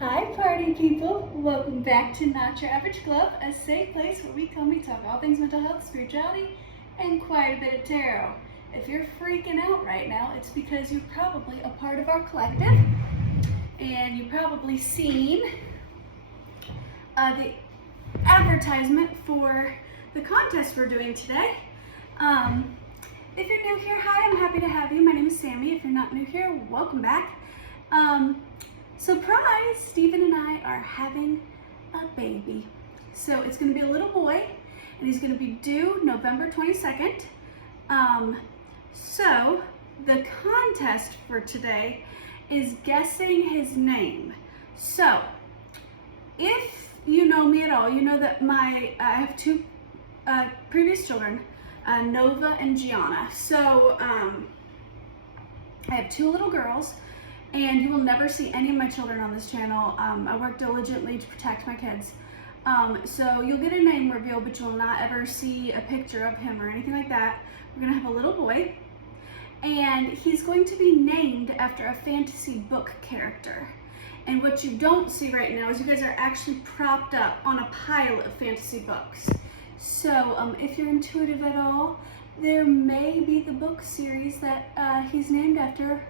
Hi party people, welcome back to Not Your Average Club, a safe place where we come and talk all things mental health, spirituality, and quite a bit of tarot. If you're freaking out right now, it's because you're probably a part of our collective, and you've probably seen the advertisement for the contest we're doing today. If you're new here, hi, I'm happy to have you. My name is Sammy. If you're not new here, welcome back. Surprise! Stephen and I are having a baby. So it's going to be a little boy, and he's going to be due November 22nd. So the contest for today is guessing his name. So if you know me at all, you know that I have two previous children, Nova and Gianna. So I have two little girls, and you will never see any of my children on this channel. I work diligently to protect my kids. So you'll get a name reveal, but you will not ever see a picture of him or anything like that. We're gonna have a little boy, and he's going to be named after a fantasy book character. And what you don't see right now is you guys are actually propped up on a pile of fantasy books. So if you're intuitive at all, there may be the book series that he's named after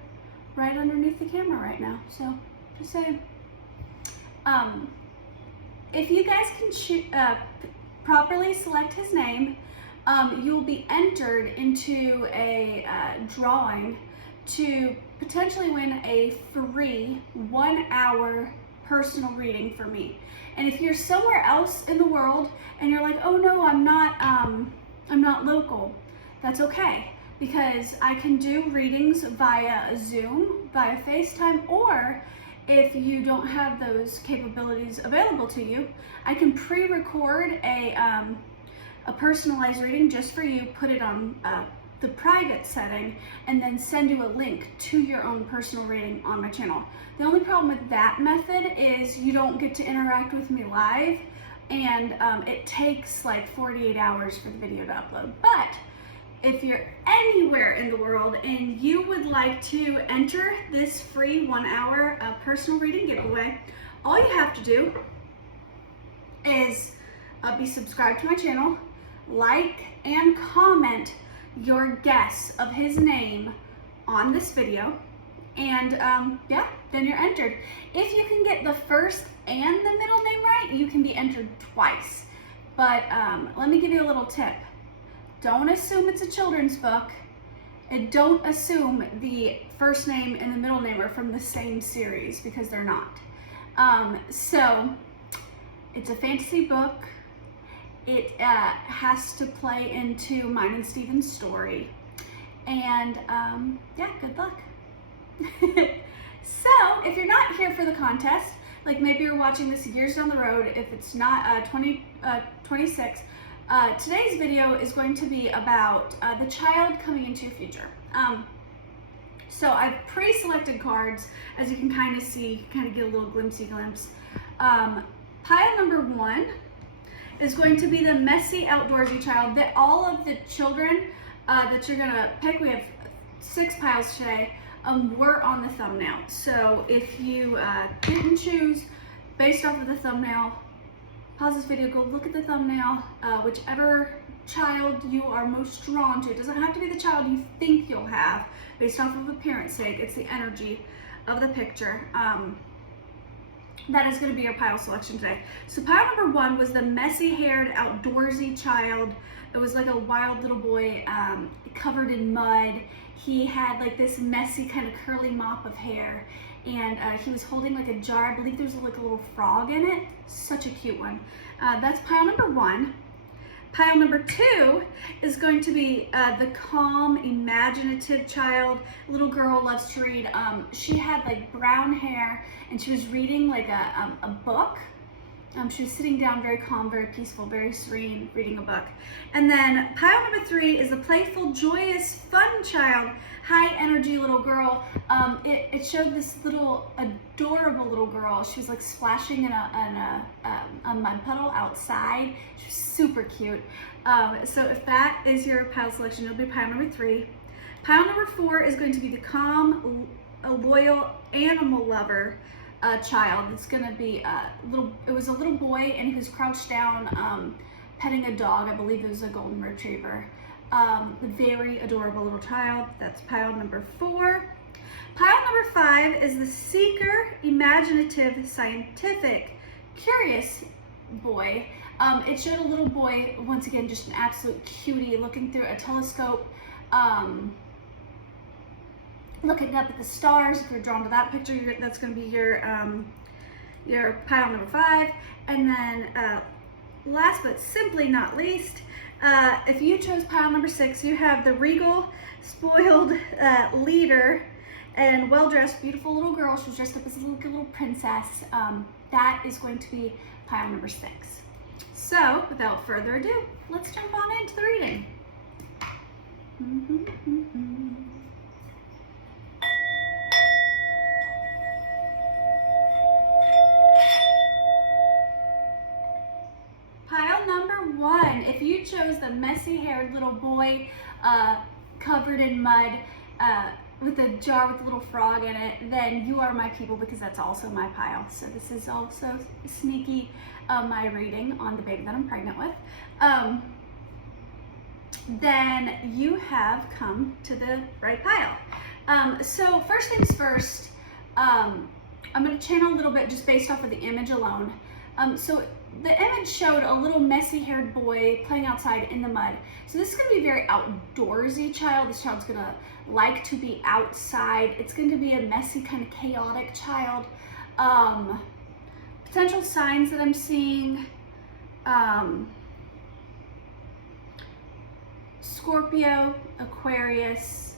right underneath the camera right now. So just saying. If you guys can properly select his name, you'll be entered into a drawing to potentially win a free 1-hour personal reading for me. And if you're somewhere else in the world and you're like, oh no, I'm not local, that's okay, because I can do readings via Zoom, via FaceTime, or if you don't have those capabilities available to you, I can pre-record a personalized reading just for you, put it on the private setting, and then send you a link to your own personal reading on my channel. The only problem with that method is you don't get to interact with me live, and it takes like 48 hours for the video to upload. But if you're anywhere in the world and you would like to enter this free 1-hour personal reading giveaway, all you have to do is be subscribed to my channel, like and comment your guess of his name on this video, and yeah, then you're entered. If you can get the first and the middle name right, you can be entered twice. But let me give you a little tip. Don't assume it's a children's book, and don't assume the first name and the middle name are from the same series, because they're not. So it's a fantasy book. It has to play into mine and Steven's story, and yeah, good luck. So if you're not here for the contest, like maybe you're watching this years down the road, if it's not 2026, today's video is going to be about the child coming into your future. So I've pre-selected cards, as you can kind of see, kind of get a little glimpse. Pile number 1 is going to be the messy outdoorsy child. That all of the children that you're gonna pick, we have 6 piles today, were on the thumbnail. So if you didn't choose based off of the thumbnail, pause this video, go look at the thumbnail, whichever child you are most drawn to. It doesn't have to be the child you think you'll have based off of appearance sake. It's the energy of the picture. That is going to be your pile selection today. So pile number 1 was the messy-haired, outdoorsy child. It was like a wild little boy, covered in mud. He had like this messy kind of curly mop of hair, and he was holding like a jar. I believe there's like a little frog in it. Such a cute one. That's pile number 1. Pile number 2 is going to be the calm, imaginative child. Little girl loves to read. She had like brown hair, and she was reading like a book. She was sitting down, very calm, very peaceful, very serene, reading a book. And then pile number 3 is the playful, joyous, fun child, high energy little girl. It showed this little adorable little girl. She was like splashing in a mud puddle outside. She was super cute. So if that is your pile selection, it'll be pile number 3. Pile number 4 is going to be the calm, a loyal animal lover, child. It's gonna be it was a little boy, and he was crouched down petting a dog. I believe it was a golden retriever. Very adorable little child. That's pile number 4. Pile number 5 is the seeker, imaginative, scientific, curious boy. It showed a little boy, once again, just an absolute cutie, looking through a telescope, looking up at the stars. If you're drawn to that picture, that's going to be your pile number 5. And then last but simply not least, if you chose pile number 6, you have the regal, spoiled leader and well-dressed, beautiful little girl. She was dressed up as a little princess. That is going to be pile number 6. So, without further ado, let's jump on into the reading. Pile number 1, if you chose the messy-haired little boy covered in mud with a jar with a little frog in it, then you are my people, because that's also my pile. So this is also sneaky my reading on the baby that I'm pregnant with. Then you have come to the right pile. So first things first, I'm going to channel a little bit just based off of the image alone. So the image showed a little messy-haired boy playing outside in the mud. So this is going to be a very outdoorsy child. This child's going to like to be outside. It's going to be a messy, kind of chaotic child. Potential signs that I'm seeing, Scorpio, Aquarius,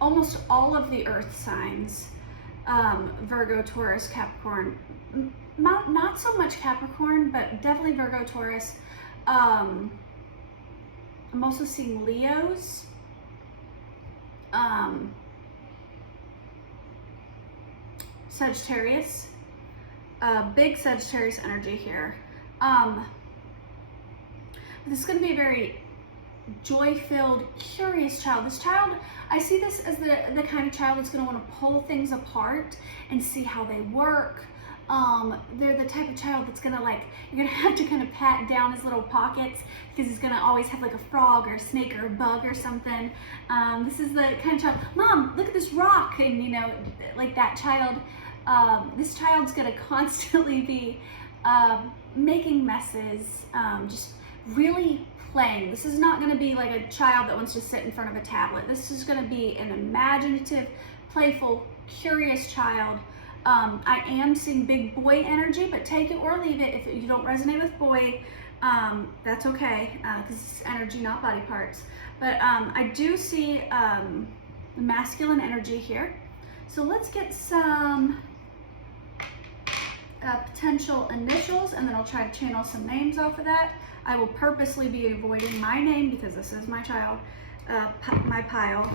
almost all of the earth signs, Virgo, Taurus, Capricorn. Not so much Capricorn, but definitely Virgo, Taurus. I'm also seeing Leos. Sagittarius. Big Sagittarius energy here. This is going to be a very joy-filled, curious child. This child, I see this as the kind of child that's going to want to pull things apart and see how they work. They're the type of child that's gonna you're gonna have to kind of pat down his little pockets, because he's gonna always have like a frog or a snake or a bug or something. This is the kind of child, Mom, look at this rock, and like that child. This child's gonna constantly be making messes, just really playing. This is not gonna be like a child that wants to sit in front of a tablet. This is gonna be an imaginative, playful, curious child. I am seeing big boy energy, but take it or leave it. If you don't resonate with boy, that's okay, because it's energy, not body parts. But I do see masculine energy here. So let's get some potential initials, and then I'll try to channel some names off of that. I will purposely be avoiding my name because this is my child, my pile.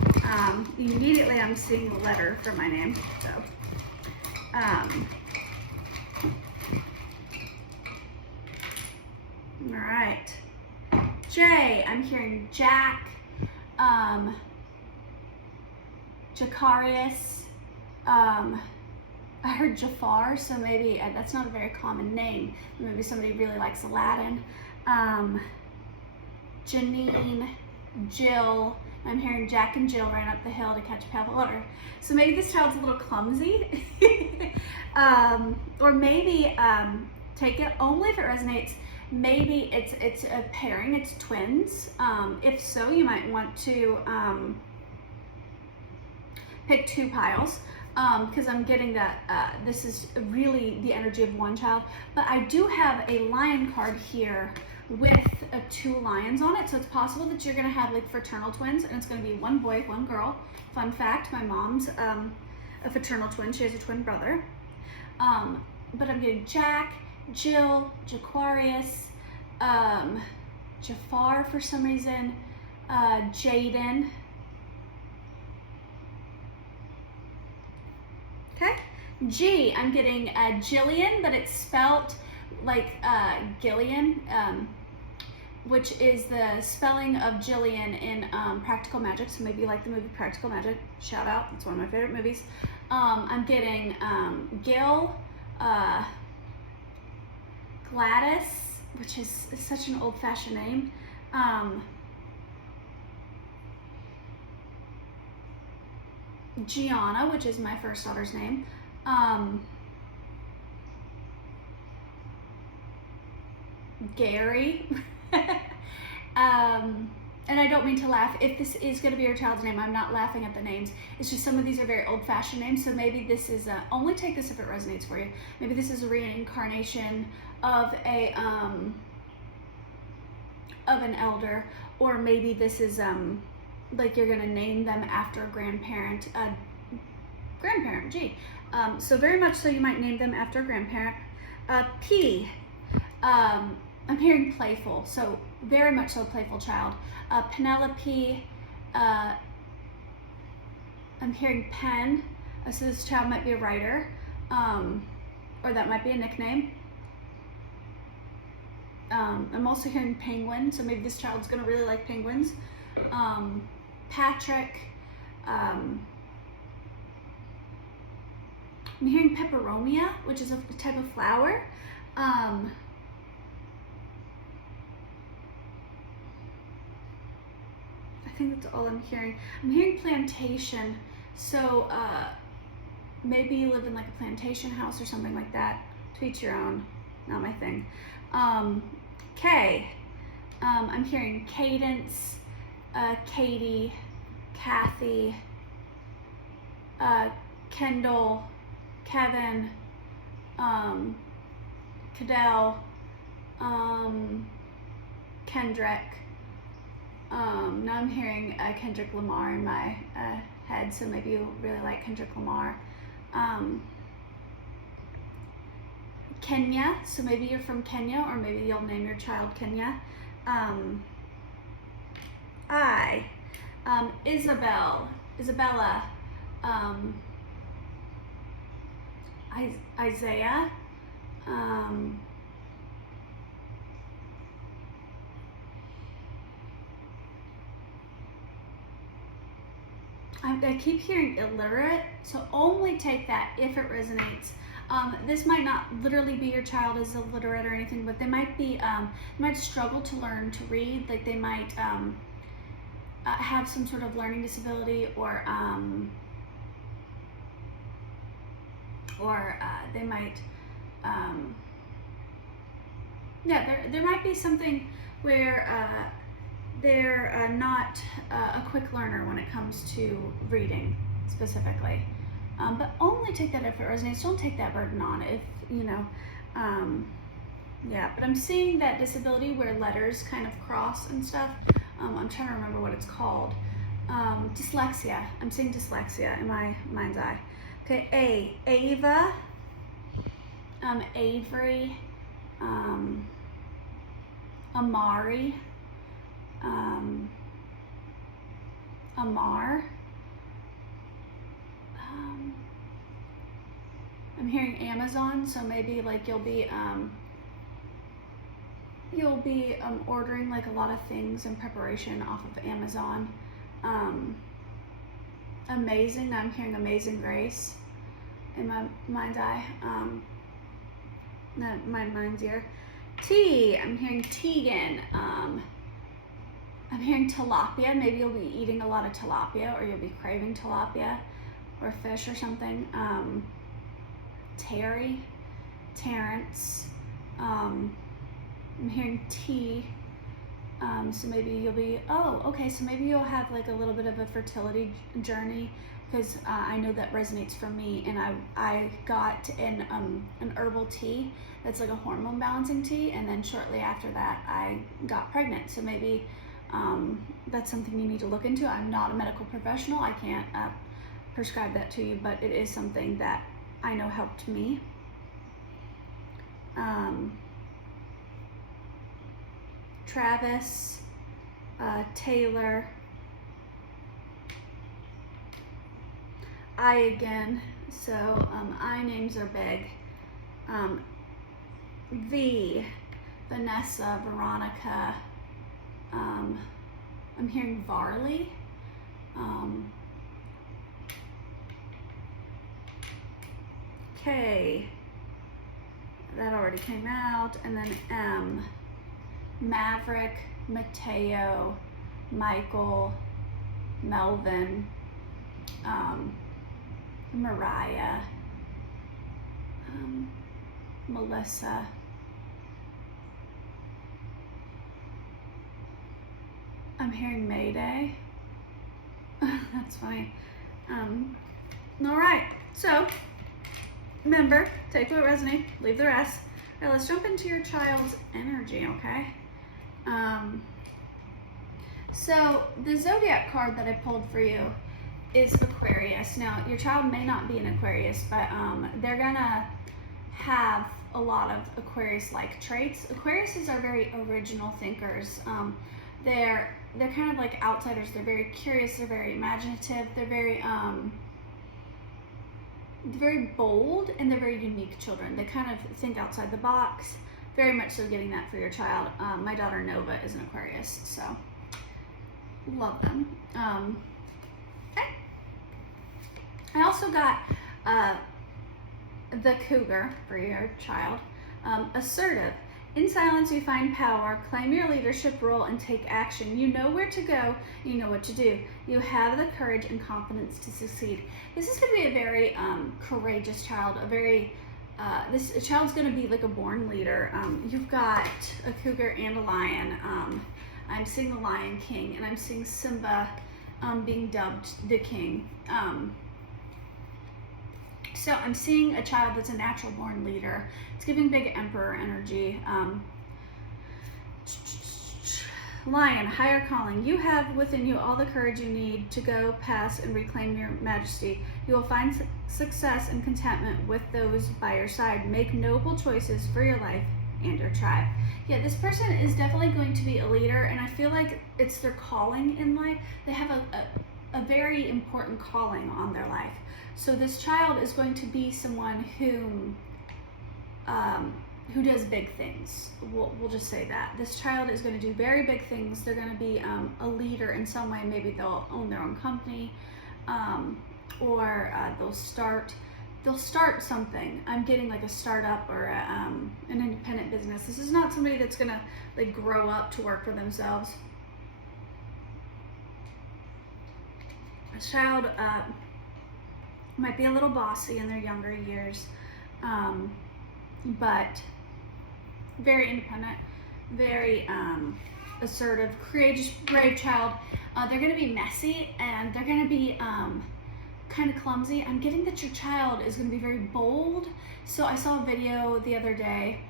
Immediately I'm seeing the letter for my name. So. All right, J, I'm hearing Jack, Jacarius, I heard Jafar, so maybe that's not a very common name. Maybe somebody really likes Aladdin. Janine, Jill, I'm hearing Jack and Jill ran up the hill to catch a pail of water. So maybe this child's a little clumsy. Or maybe, take it only if it resonates, maybe it's a pairing, it's twins. If so, you might want to pick 2 piles, because I'm getting that this is really the energy of one child. But I do have a lion card here with 2 lions on it, so it's possible that you're going to have like fraternal twins, and it's going to be 1 boy, 1 girl. Fun fact, my mom's a fraternal twin. She has a twin brother. But I'm getting Jack, Jill, Jaquarius, Jafar for some reason, Jaden. Okay. G, I'm getting Jillian, but it's spelt like Gillian, which is the spelling of Jillian in Practical Magic. So maybe you like the movie Practical Magic. Shout out, it's one of my favorite movies. I'm getting Gil, Gladys, which is such an old-fashioned name. Gianna, which is my first daughter's name. Gary. And I don't mean to laugh. If this is going to be your child's name, I'm not laughing at the names. It's just some of these are very old-fashioned names, so maybe this is only take this if it resonates for you. Maybe this is a reincarnation of an elder, or maybe this is like you're going to name them after a grandparent. Gee. So very much so you might name them after a grandparent. P. I'm hearing playful, so very much so playful child. Penelope, I'm hearing pen, so this child might be a writer, or that might be a nickname. I'm also hearing penguin, so maybe this child's gonna really like penguins. Patrick, I'm hearing peperomia, which is a type of flower. I think that's all I'm hearing. I'm hearing plantation, so maybe you live in like a plantation house or something like that. To each your own, not my thing. K, I'm hearing cadence, Katie, Kathy, Kendall, Kevin, Cadell, Kendrick. Now I'm hearing Kendrick Lamar in my head, so maybe you really like Kendrick Lamar. Kenya, so maybe you're from Kenya, or maybe you'll name your child Kenya. Isabella, Isaiah, I keep hearing illiterate, so only take that if it resonates. This might not literally be your child is illiterate or anything, but they might be, might struggle to learn to read. Like they might have some sort of learning disability, or they might, there might be something where they're not a quick learner when it comes to reading specifically. But only take that if it resonates. Don't take that burden on if, yeah, but I'm seeing that disability where letters kind of cross and stuff. I'm trying to remember what it's called. Dyslexia. I'm seeing dyslexia in my mind's eye. Okay, Ava, Avery, Amari, Amar. I'm hearing Amazon, so maybe like you'll be ordering like a lot of things in preparation off of Amazon. Amazing, I'm hearing Amazing Grace in my mind's eye. My mind's ear. T, I'm hearing Tegan. I'm hearing tilapia. Maybe you'll be eating a lot of tilapia, or you'll be craving tilapia or fish or something. Terry, Terrence. I'm hearing T. So maybe you'll be, so maybe you'll have like a little bit of a fertility journey, because I know that resonates for me, and I got an herbal tea that's like a hormone balancing tea, and then shortly after that I got pregnant. So maybe that's something you need to look into. I'm not a medical professional. I can't prescribe that to you, but it is something that I know helped me. Travis, Taylor, I again, so I names are big. V, Vanessa, Veronica, I'm hearing Varley, K, that already came out. And then M, Maverick, Mateo, Michael, Melvin, Mariah, Melissa, I'm hearing Mayday. That's funny. All right, so remember, take what resonates, leave the rest. All right, let's jump into your child's energy, okay? So the zodiac card that I pulled for you is Aquarius. Now, your child may not be an Aquarius, but they're gonna have a lot of Aquarius-like traits. Aquariuses are very original thinkers. They're kind of like outsiders. They're very curious. They're very imaginative. They're very bold, and they're very unique children. They kind of think outside the box. Very much so getting that for your child. My daughter Nova is an Aquarius, so love them. Okay. I also got the Cougar for your child. Assertive. In silence, you find power, claim your leadership role, and take action. You know where to go, you know what to do. You have the courage and confidence to succeed. This is going to be a very courageous child, this child's going to be like a born leader. You've got a cougar and a lion. I'm seeing the Lion King, and I'm seeing Simba being dubbed the king. So I'm seeing a child that's a natural born leader. It's giving big emperor energy. Lion, higher calling. You have within you all the courage you need to go past and reclaim your majesty. You will find success and contentment with those by your side. Make noble choices for your life and your tribe. Yeah, this person is definitely going to be a leader, and I feel like it's their calling in life. They have a very important calling on their life. So this child is going to be someone who does big things. We'll just say that. This child is going to do very big things. They're going to be a leader in some way. Maybe they'll own their own company, or they'll start something. I'm getting like a startup or an independent business. This is not somebody that's going to like grow up to work for themselves. A child might be a little bossy in their younger years, but very independent, very assertive, courageous, brave child. They're going to be messy, and they're going to be kind of clumsy. I'm getting that your child is going to be very bold. So I saw a video the other day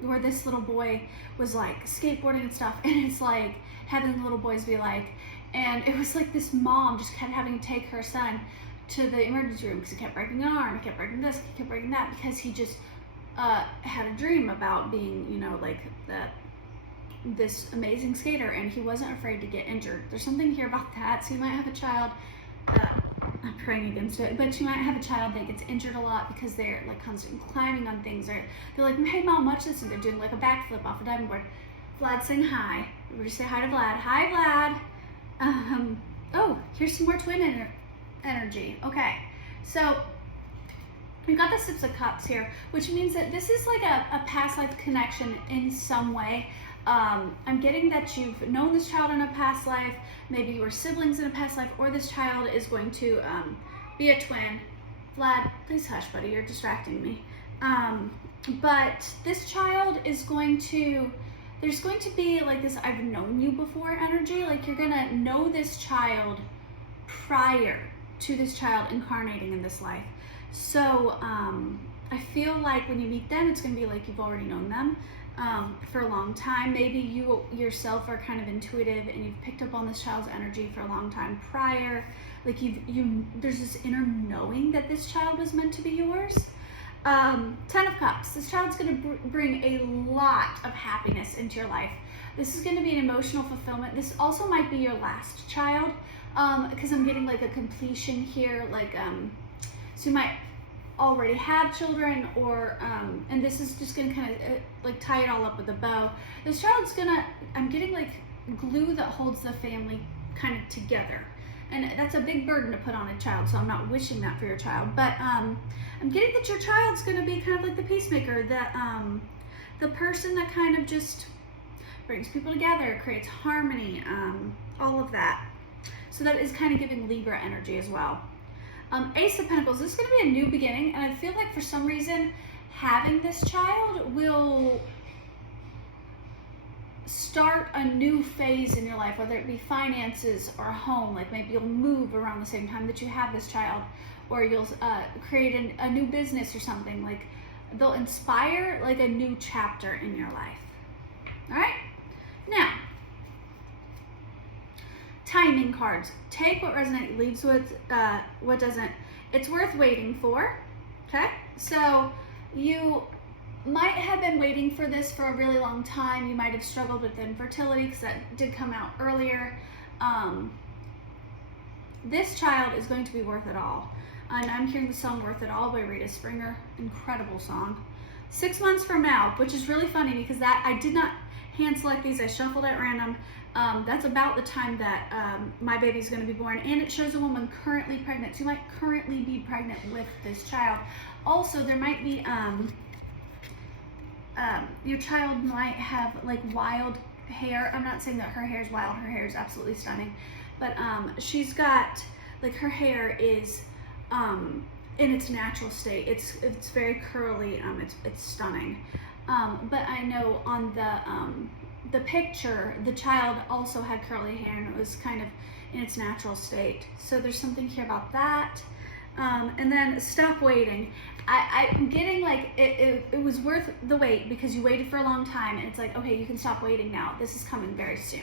where this little boy was like skateboarding and stuff, and it's like having the little boys be like, and it was like this mom just kept having to take her son to the emergency room because he kept breaking an arm, he kept breaking this, he kept breaking that, because he just had a dream about being, you know, like this amazing skater, and he wasn't afraid to get injured. There's something here about that. So you might have a child, I'm praying against it, but you might have a child that gets injured a lot because they're like constantly climbing on things, or they're like, hey mom, watch this, and they're doing like a backflip off a diving board. Vlad saying hi. Everybody say hi to Vlad. Hi Vlad. Oh, here's some more twin energy. Okay, so we've got the Six of Cups here, which means that this is like a past life connection in some way. I'm getting that you've known this child in a past life, maybe you were siblings in a past life, or this child is going to be a twin. Vlad, please hush, buddy, you're distracting me. But this child is going to, there's going to be like this I've known you before energy, like you're gonna know this child prior to this child incarnating in this life. So I feel like when you meet them, it's gonna be like you've already known them for a long time. Maybe you yourself are kind of intuitive and you've picked up on this child's energy for a long time prior. Like there's this inner knowing that this child was meant to be yours. 10 of Cups. This child's going to bring a lot of happiness into your life. This is going to be an emotional fulfillment. This also might be your last child, because I'm getting like a completion here. Like, so you might already have children, or and this is just going to kind of like tie it all up with a bow. This child's gonna, I'm getting like glue that holds the family kind of together. And that's a big burden to put on a child, so I'm not wishing that for your child. But I'm getting that your child's going to be kind of like the peacemaker, the person that kind of just brings people together, creates harmony, all of that. So that is kind of giving Libra energy as well. Ace of Pentacles, this is going to be a new beginning, and I feel like for some reason having this child will start a new phase in your life, whether it be finances or home. Like maybe you'll move around the same time that you have this child, or you'll create a new business or something. Like they'll inspire like a new chapter in your life. All right, now timing cards. Take what resonates, leaves what doesn't. It's worth waiting for. Okay, so you might have been waiting for this for a really long time. You might have struggled with infertility because that did come out earlier. This child is going to be worth it all. And I'm hearing the song Worth It All by Rita Springer. Incredible song. 6 months from now, which is really funny because that I did not hand select these. I shuffled at random. That's about the time that my baby's going to be born. And it shows a woman currently pregnant. So you might currently be pregnant with this child. Also, there might be... your child might have like wild hair. I'm not saying that her hair is wild. Her hair is absolutely stunning, but she's got like her hair is in its natural state. It's very curly. It's stunning. But I know on the picture, the child also had curly hair and it was kind of in its natural state. So there's something here about that. And then stop waiting. I'm getting like, it was worth the wait because you waited for a long time and it's like, okay, you can stop waiting now. This is coming very soon.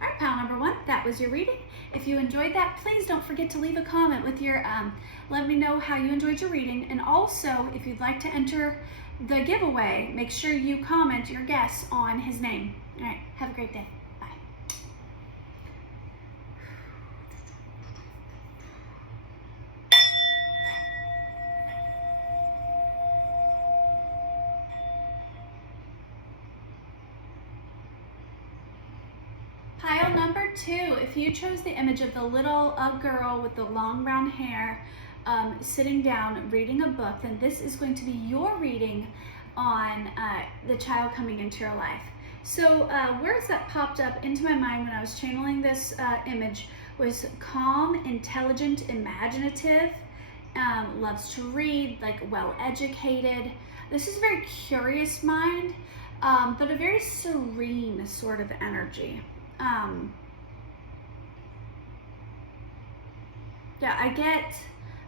All right, pile number 1, that was your reading. If you enjoyed that, please don't forget to leave a comment with your, let me know how you enjoyed your reading. And also, if you'd like to enter the giveaway, make sure you comment your guess on his name. All right, have a great day. Pile number 2, if you chose the image of the little girl with the long brown hair sitting down reading a book, then this is going to be your reading on the child coming into your life. So words that popped up into my mind when I was channeling this image was calm, intelligent, imaginative, loves to read, like well-educated. This is a very curious mind, but a very serene sort of energy. Yeah, I get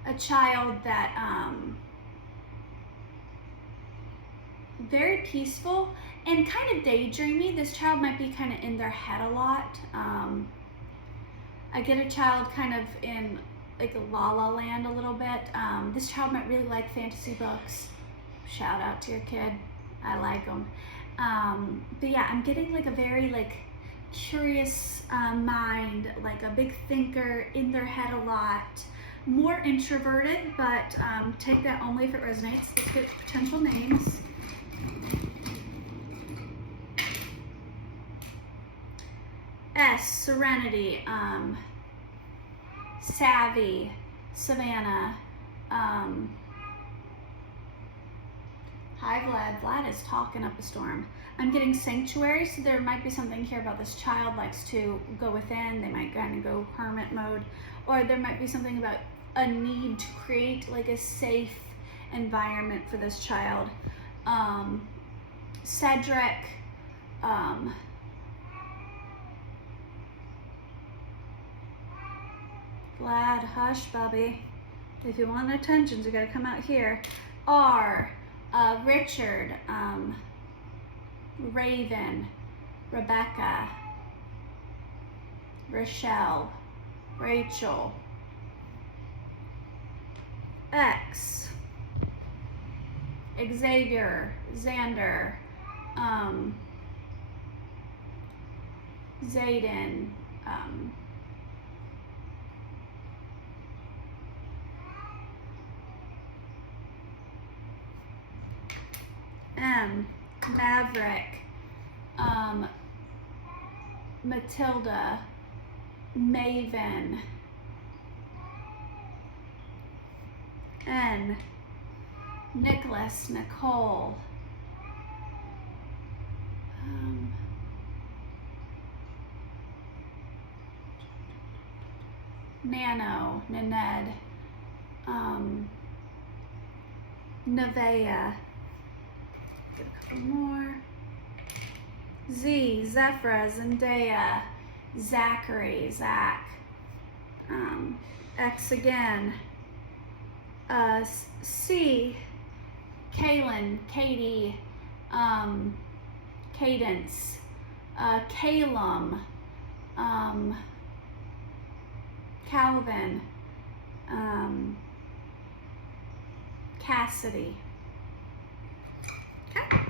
a child that very peaceful and kind of daydreamy. This child might be kind of in their head a lot. I get a child kind of in like a La La Land a little bit. This child might really like fantasy books. Shout out to your kid. I like them. But yeah, I'm getting like a very like curious mind, like a big thinker, in their head a lot, more introverted, but take that only if it resonates. Let's get potential names. S, Serenity, Savvy, Savannah, hi Vlad. Vlad is talking up a storm. I'm getting Sanctuary, so there might be something here about this child likes to go within. They might kind of go hermit mode, or there might be something about a need to create like a safe environment for this child. Cedric, Vlad, hush, Bubby. If you want attention, you gotta come out here. R, Richard, Raven, Rebecca, Rochelle, Rachel, X, Xavier, Xander, Zayden, M, Maverick, Matilda, Maven, N, Nicholas, Nicole, Nano, Naned, Nevaeh, get a couple more, Z, Zephra, Zendaya, Zachary, Zach, X again, C, Kaylin, Katie, Cadence, Calum, Calvin, Cassidy. Okay.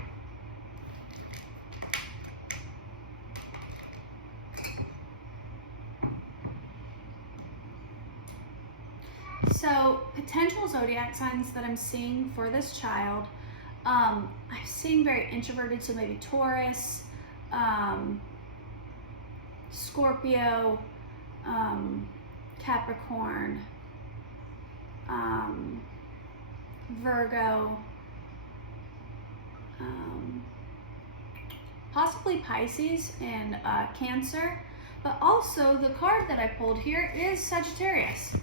So potential zodiac signs that I'm seeing for this child, I'm seeing very introverted, so maybe Taurus, Scorpio, Capricorn, Virgo, possibly Pisces and Cancer, but also the card that I pulled here is Sagittarius.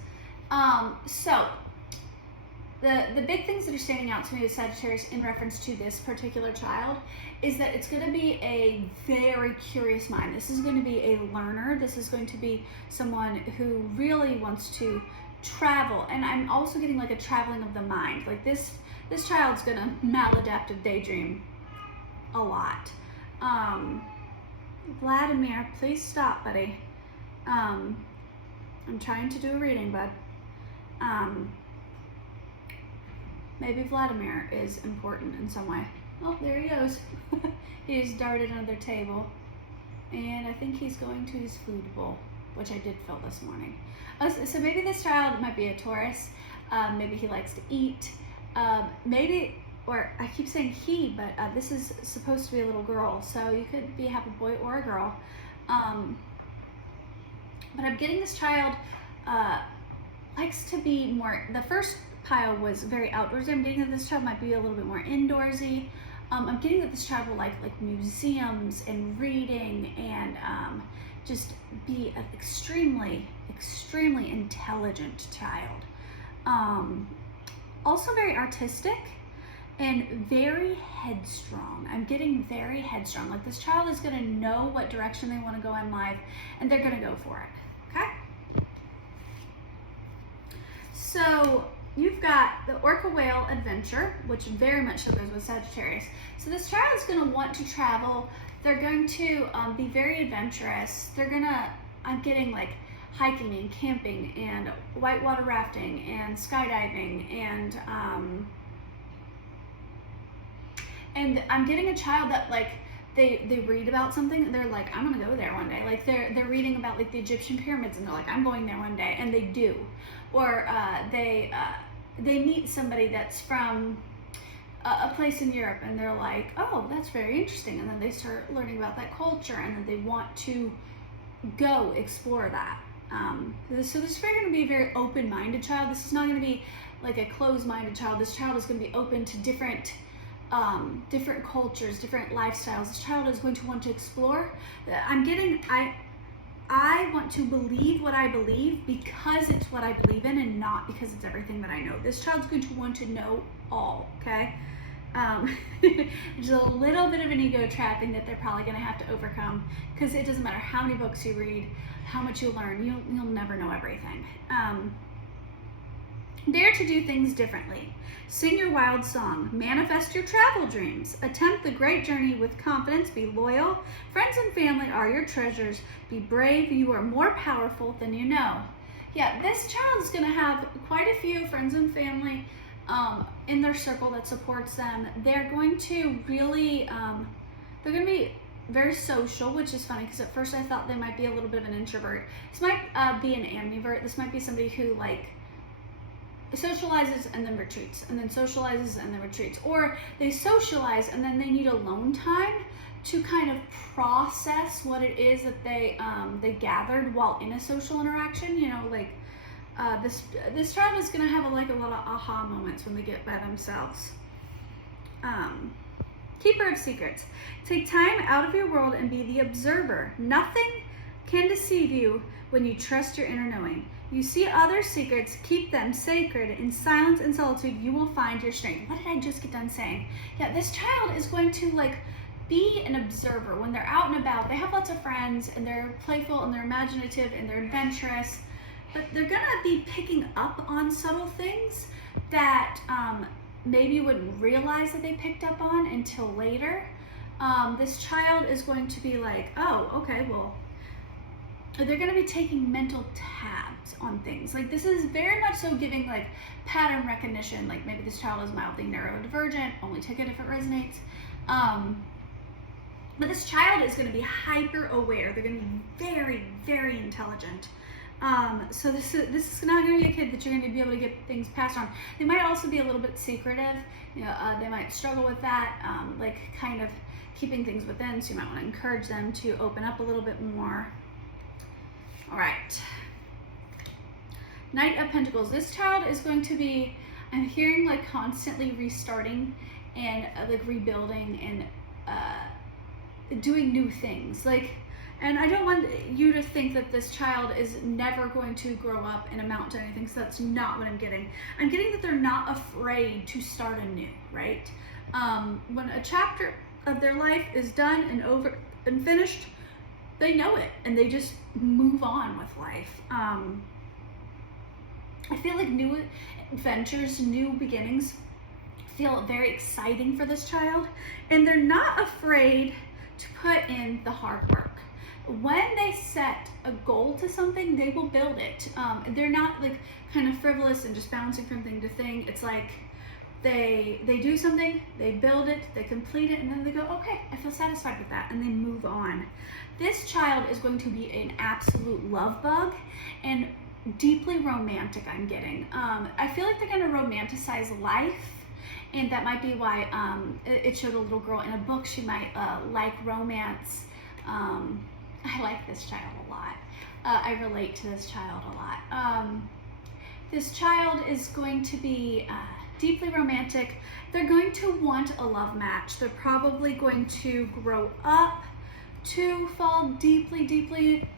So the big things that are standing out to me with Sagittarius in reference to this particular child is that it's going to be a very curious mind. This is going to be a learner. This is going to be someone who really wants to travel. And I'm also getting like a traveling of the mind. Like this child's going to maladaptive daydream a lot. Vladimir, please stop, buddy. I'm trying to do a reading, bud. Maybe Vladimir is important in some way. Oh, there he goes. He's darted under the table. And I think he's going to his food bowl, which I did fill this morning. So maybe this child might be a Taurus. Maybe he likes to eat. Maybe, or I keep saying he, but this is supposed to be a little girl. So you could have a boy or a girl. But I'm getting this child likes to be more, the first pile was very outdoorsy. I'm getting that this child might be a little bit more indoorsy. I'm getting that this child will like museums and reading and just be an extremely intelligent child. Also very artistic and very headstrong. I'm getting very headstrong. Like this child is gonna know what direction they wanna go in life and they're gonna go for it, okay? So you've got the Orca Whale Adventure, which very much so goes with Sagittarius. So this child is going to want to travel. They're going to be very adventurous. I'm getting like hiking and camping and whitewater rafting and skydiving and I'm getting a child that like they read about something and they're like, I'm gonna go there one day. Like they're reading about like the Egyptian pyramids and they're like, I'm going there one day, and they do. Or they meet somebody that's from a place in Europe and they're like, oh, that's very interesting, and then they start learning about that culture and then they want to go explore that. So this is going to be a very open-minded child. This is not going to be like a closed-minded child. This child is going to be open to different cultures, different lifestyles. This child is going to want to explore. I want to believe what I believe because it's what I believe in and not because it's everything that I know. This child's going to want to know all, okay? There's a little bit of an ego trapping that they're probably going to have to overcome because it doesn't matter how many books you read, how much you learn, you'll never know everything. Dare to do things differently. Sing your wild song. Manifest your travel dreams. Attempt the great journey with confidence. Be loyal. Friends and family are your treasures. Be brave. You are more powerful than you know. Yeah, this child is going to have quite a few friends and family in their circle that supports them. They're going to really, they're going to be very social, which is funny because at first I thought they might be a little bit of an introvert. This might be an ambivert. This might be somebody who like socializes and then retreats, and then socializes and then retreats, or they socialize and then they need alone time to kind of process what it is that they gathered while in a social interaction. You know, like this child is going to have like a lot of aha moments when they get by themselves. Keeper of secrets. Take time out of your world and be the observer. Nothing can deceive you when you trust your inner knowing. You see others' secrets, keep them sacred. In silence and solitude, you will find your strength. What did I just get done saying? Yeah, this child is going to like be an observer when they're out and about. They have lots of friends and they're playful and they're imaginative and they're adventurous, but they're gonna be picking up on subtle things that maybe you wouldn't realize that they picked up on until later. This child is going to be like, oh, okay, well, they're going to be taking mental tabs on things. Like this is very much so giving like pattern recognition. Like maybe this child is mildly neurodivergent, only take it if it resonates. But this child is going to be hyper aware. They're going to be very, very intelligent. So this is not going to be a kid that you're going to be able to get things passed on. They might also be a little bit secretive. You know, they might struggle with that, like kind of keeping things within. So you might want to encourage them to open up a little bit more. All right. Knight of Pentacles. This child is going to be, I'm hearing like constantly restarting and like rebuilding and doing new things. Like, and I don't want you to think that this child is never going to grow up and amount to anything, so that's not what I'm getting. I'm getting that they're not afraid to start anew, right? When a chapter of their life is done and over and finished, they know it and they just move on with life. I feel like new adventures, new beginnings feel very exciting for this child, and they're not afraid to put in the hard work. When they set a goal to something, they will build it. They're not like kind of frivolous and just bouncing from thing to thing. It's like they do something, they build it, they complete it, and then they go, okay, I feel satisfied with that, and they move on. This child is going to be an absolute love bug and deeply romantic, I'm getting. I feel like they're going to romanticize life, and that might be why it showed a little girl in a book. She might like romance. I like this child a lot. I relate to this child a lot. This child is going to be deeply romantic. They're going to want a love match. They're probably going to grow up to fall deeply, deeply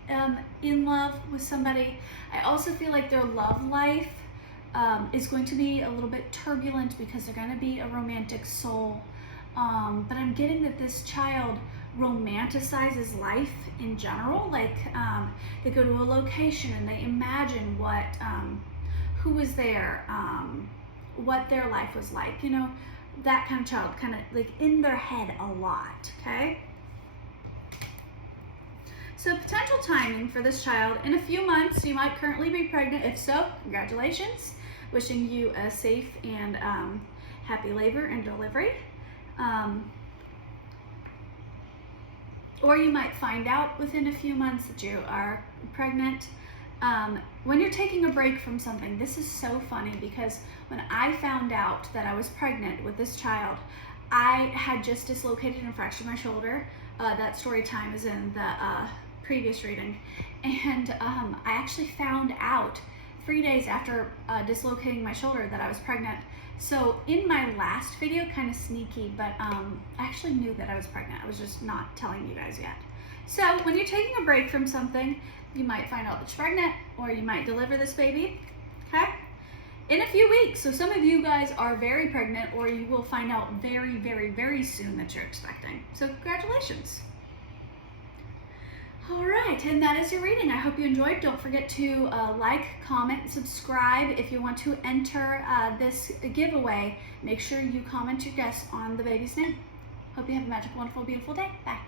in love with somebody. I also feel like their love life is going to be a little bit turbulent because they're going to be a romantic soul. But I'm getting that this child romanticizes life in general. Like they go to a location and they imagine what, who was there, what their life was like, you know, that kind of child, kind of like in their head a lot, okay? So potential timing for this child, in a few months, you might currently be pregnant. If so, congratulations. Wishing you a safe and happy labor and delivery. Or you might find out within a few months that you are pregnant. When you're taking a break from something, this is so funny because when I found out that I was pregnant with this child, I had just dislocated and fractured my shoulder. That story time is in the previous reading. And I actually found out 3 days after dislocating my shoulder that I was pregnant. So in my last video, kind of sneaky, but I actually knew that I was pregnant. I was just not telling you guys yet. So when you're taking a break from something, you might find out that you're pregnant, or you might deliver this baby, okay? In a few weeks. So some of you guys are very pregnant, or you will find out very, very, very soon that you're expecting. So congratulations. All right, and that is your reading. I hope you enjoyed. Don't forget to like, comment, subscribe. If you want to enter this giveaway, make sure you comment your guess on the baby's name. Hope you have a magical, wonderful, beautiful day. Bye.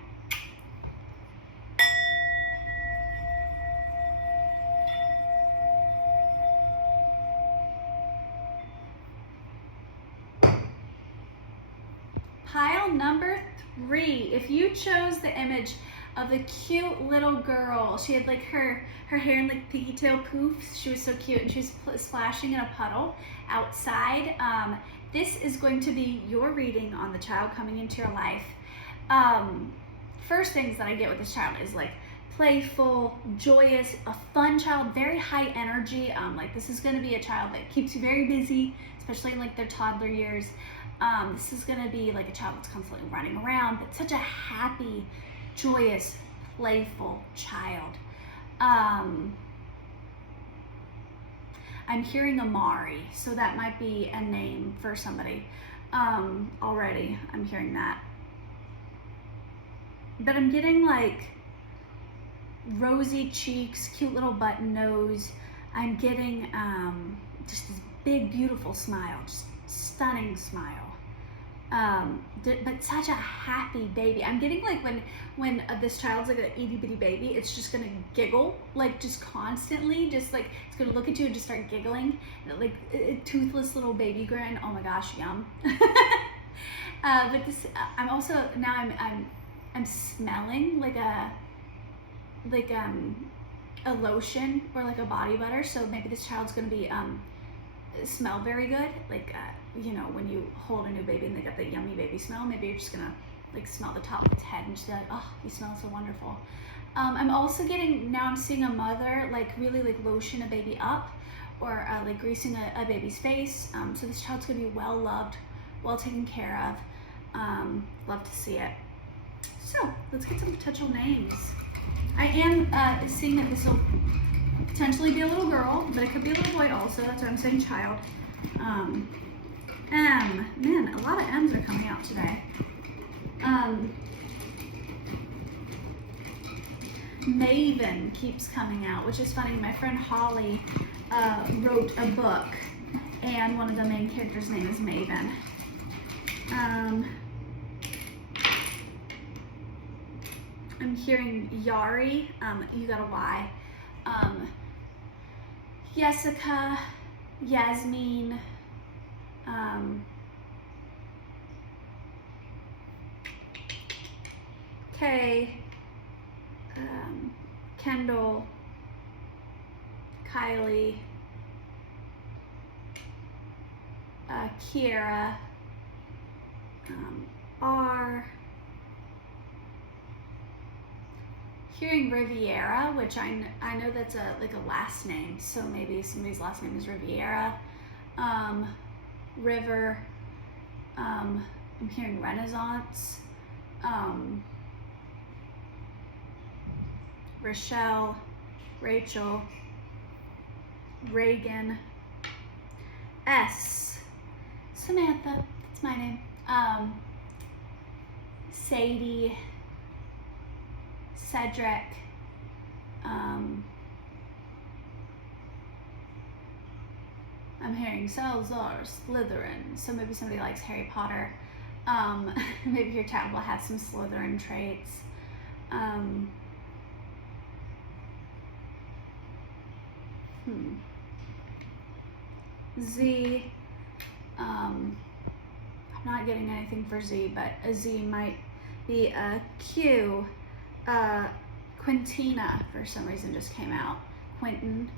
Pile number 3. If you chose the image of the cute little girl, she had like her hair in like pigtail poofs. She was so cute, and she was splashing in a puddle outside. This is going to be your reading on the child coming into your life. First things that I get with this child is like playful, joyous, a fun child, very high energy. Like this is going to be a child that keeps you very busy, especially in like their toddler years. This is going to be like a child that's constantly running around, but such a happy, joyous, playful child. I'm hearing Amari, so that might be a name for somebody. Already, I'm hearing that. But I'm getting like rosy cheeks, cute little button nose. I'm getting just this big, beautiful smile, just stunning smile. But such a happy baby. I'm getting like when this child's like an itty bitty baby, it's just gonna giggle, like just constantly, just like it's gonna look at you and just start giggling, like a toothless little baby grin. Oh my gosh, yum. But this, I'm also now I'm smelling like a lotion or like a body butter. So maybe this child's gonna be smell very good, like you know, when you hold a new baby and they got the yummy baby smell, maybe you're just gonna like smell the top of its head and just be like, oh, you smell so wonderful. I'm also getting, now I'm seeing a mother like really like lotion a baby up, or like greasing a baby's face. So this child's gonna be well loved, well taken care of. Love to see it. So let's get some potential names. I am seeing that this will potentially be a little girl, but it could be a little boy also. That's why I'm saying child. M. Man, a lot of M's are coming out today. Maven keeps coming out, which is funny. My friend Holly wrote a book, and one of the main characters' name is Maven. I'm hearing Yari. You got a Y. Jessica, Yasmin, Kay, Kendall, Kylie, Kiera, R. Hearing Riviera, which I know that's like a last name, so maybe somebody's last name is Riviera. River. I'm hearing Renaissance. Rochelle, Rachel, Reagan, S. Samantha, that's my name. Sadie, Cedric, I'm hearing Salazar, Slytherin, so maybe somebody likes Harry Potter. Maybe your child will have some Slytherin traits. Z, I'm not getting anything for Z, but a Z might be a Q. Quintina, for some reason, just came out. Quentin.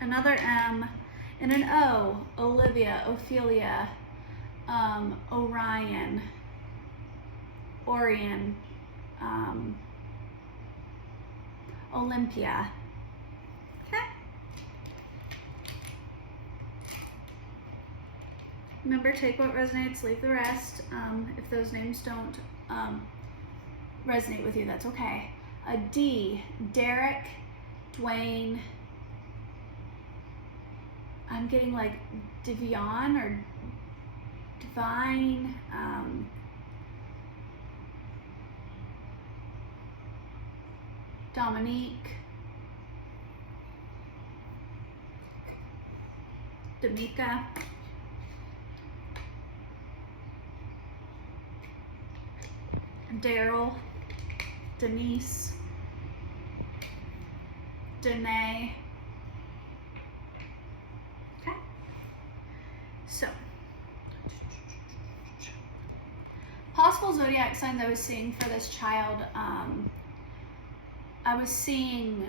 Another M and an O. Olivia, Ophelia, Orion, Orion, Olympia. Okay. Remember, take what resonates, leave the rest. If those names don't resonate with you, that's okay. A D, Derek, Dwayne. I'm getting like Devion or Divine. Dominique. Damika. Daryl. Denise. Danae. Okay. So, possible zodiac signs I was seeing for this child. I was seeing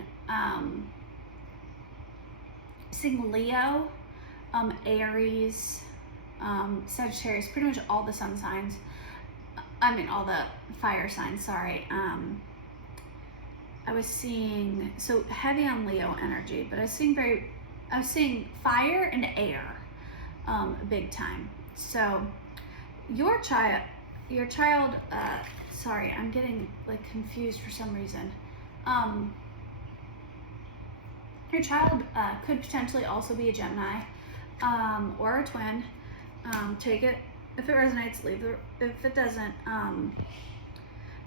seeing Leo, Aries, Sagittarius, pretty much all the sun signs. I mean, all the fire signs, sorry. I was seeing, so heavy on Leo energy, but I was seeing fire and air, big time. So your child, sorry, I'm getting like confused for some reason. Your child could potentially also be a Gemini, or a twin. Take it, if it resonates, leave it, if it doesn't.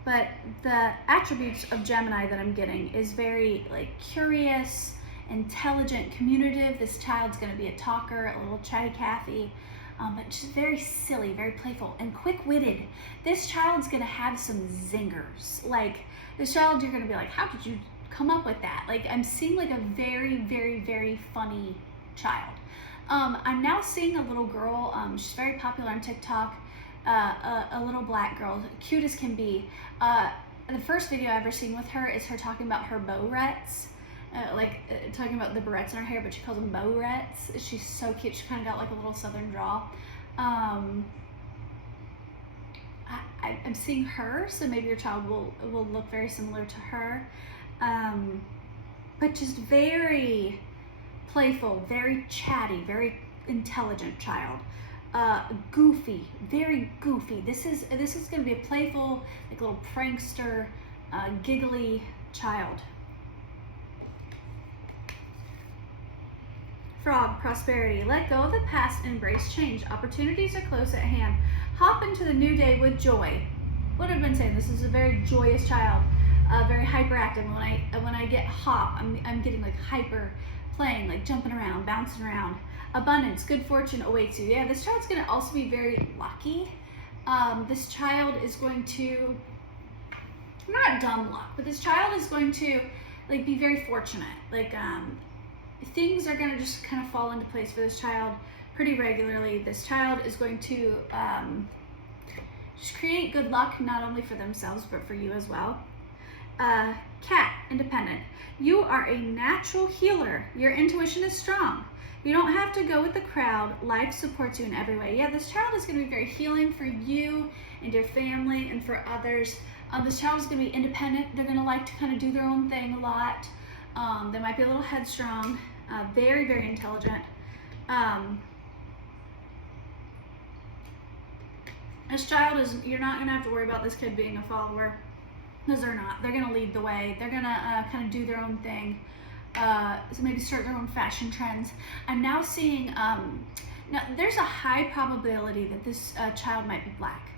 But the attributes of Gemini that I'm getting is very like curious, intelligent, communicative. This child's gonna be a talker, a little chatty Cathy, but just very silly, very playful, and quick-witted. This child's gonna have some zingers. Like, this child, you're gonna be like, how did you come up with that? Like, I'm seeing like a very, very, very funny child. I'm now seeing a little girl, she's very popular on TikTok, a little black girl, cute as can be. The first video I've ever seen with her is her talking about her barrettes, talking about the barrettes in her hair, but she calls them barrettes. She's so cute. She kind of got like a little southern drawl. I'm seeing her, so maybe your child will look very similar to her, but just very playful, very chatty, very intelligent child. Goofy, very goofy. This is going to be a playful, like little prankster, giggly child. Frog, prosperity. Let go of the past and embrace change. Opportunities are close at hand. Hop into the new day with joy. What have I been saying? This is a very joyous child, very hyperactive. When I get hop, I'm getting like hyper, playing, like jumping around, bouncing around. Abundance, good fortune awaits you. Yeah, this child's going to also be very lucky. This child is going to, not dumb luck, but this child is going to like be very fortunate. Like, things are going to just kind of fall into place for this child pretty regularly. This child is going to just create good luck, not only for themselves, but for you as well. Cat, independent. You are a natural healer. Your intuition is strong. You don't have to go with the crowd. Life supports you in every way. Yeah, this child is going to be very healing for you and your family and for others. This child is going to be independent. They're going to like to kind of do their own thing a lot. They might be a little headstrong. Very, very intelligent. This child is, you're not going to have to worry about this kid being a follower, because they're not. They're going to lead the way. They're going to kind of do their own thing. So maybe start their own fashion trends. I'm now seeing, now there's a high probability that this child might be black.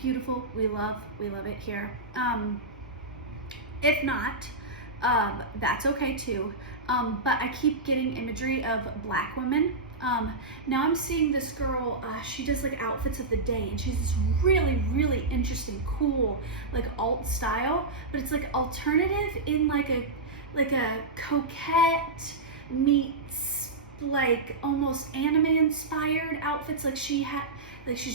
Beautiful, we love it here. If not, that's okay too. But I keep getting imagery of black women. Now I'm seeing this girl, she does like outfits of the day, and she's this really, really interesting, cool, like alt style, but it's like alternative in like a coquette meets like almost anime inspired outfits. Like she's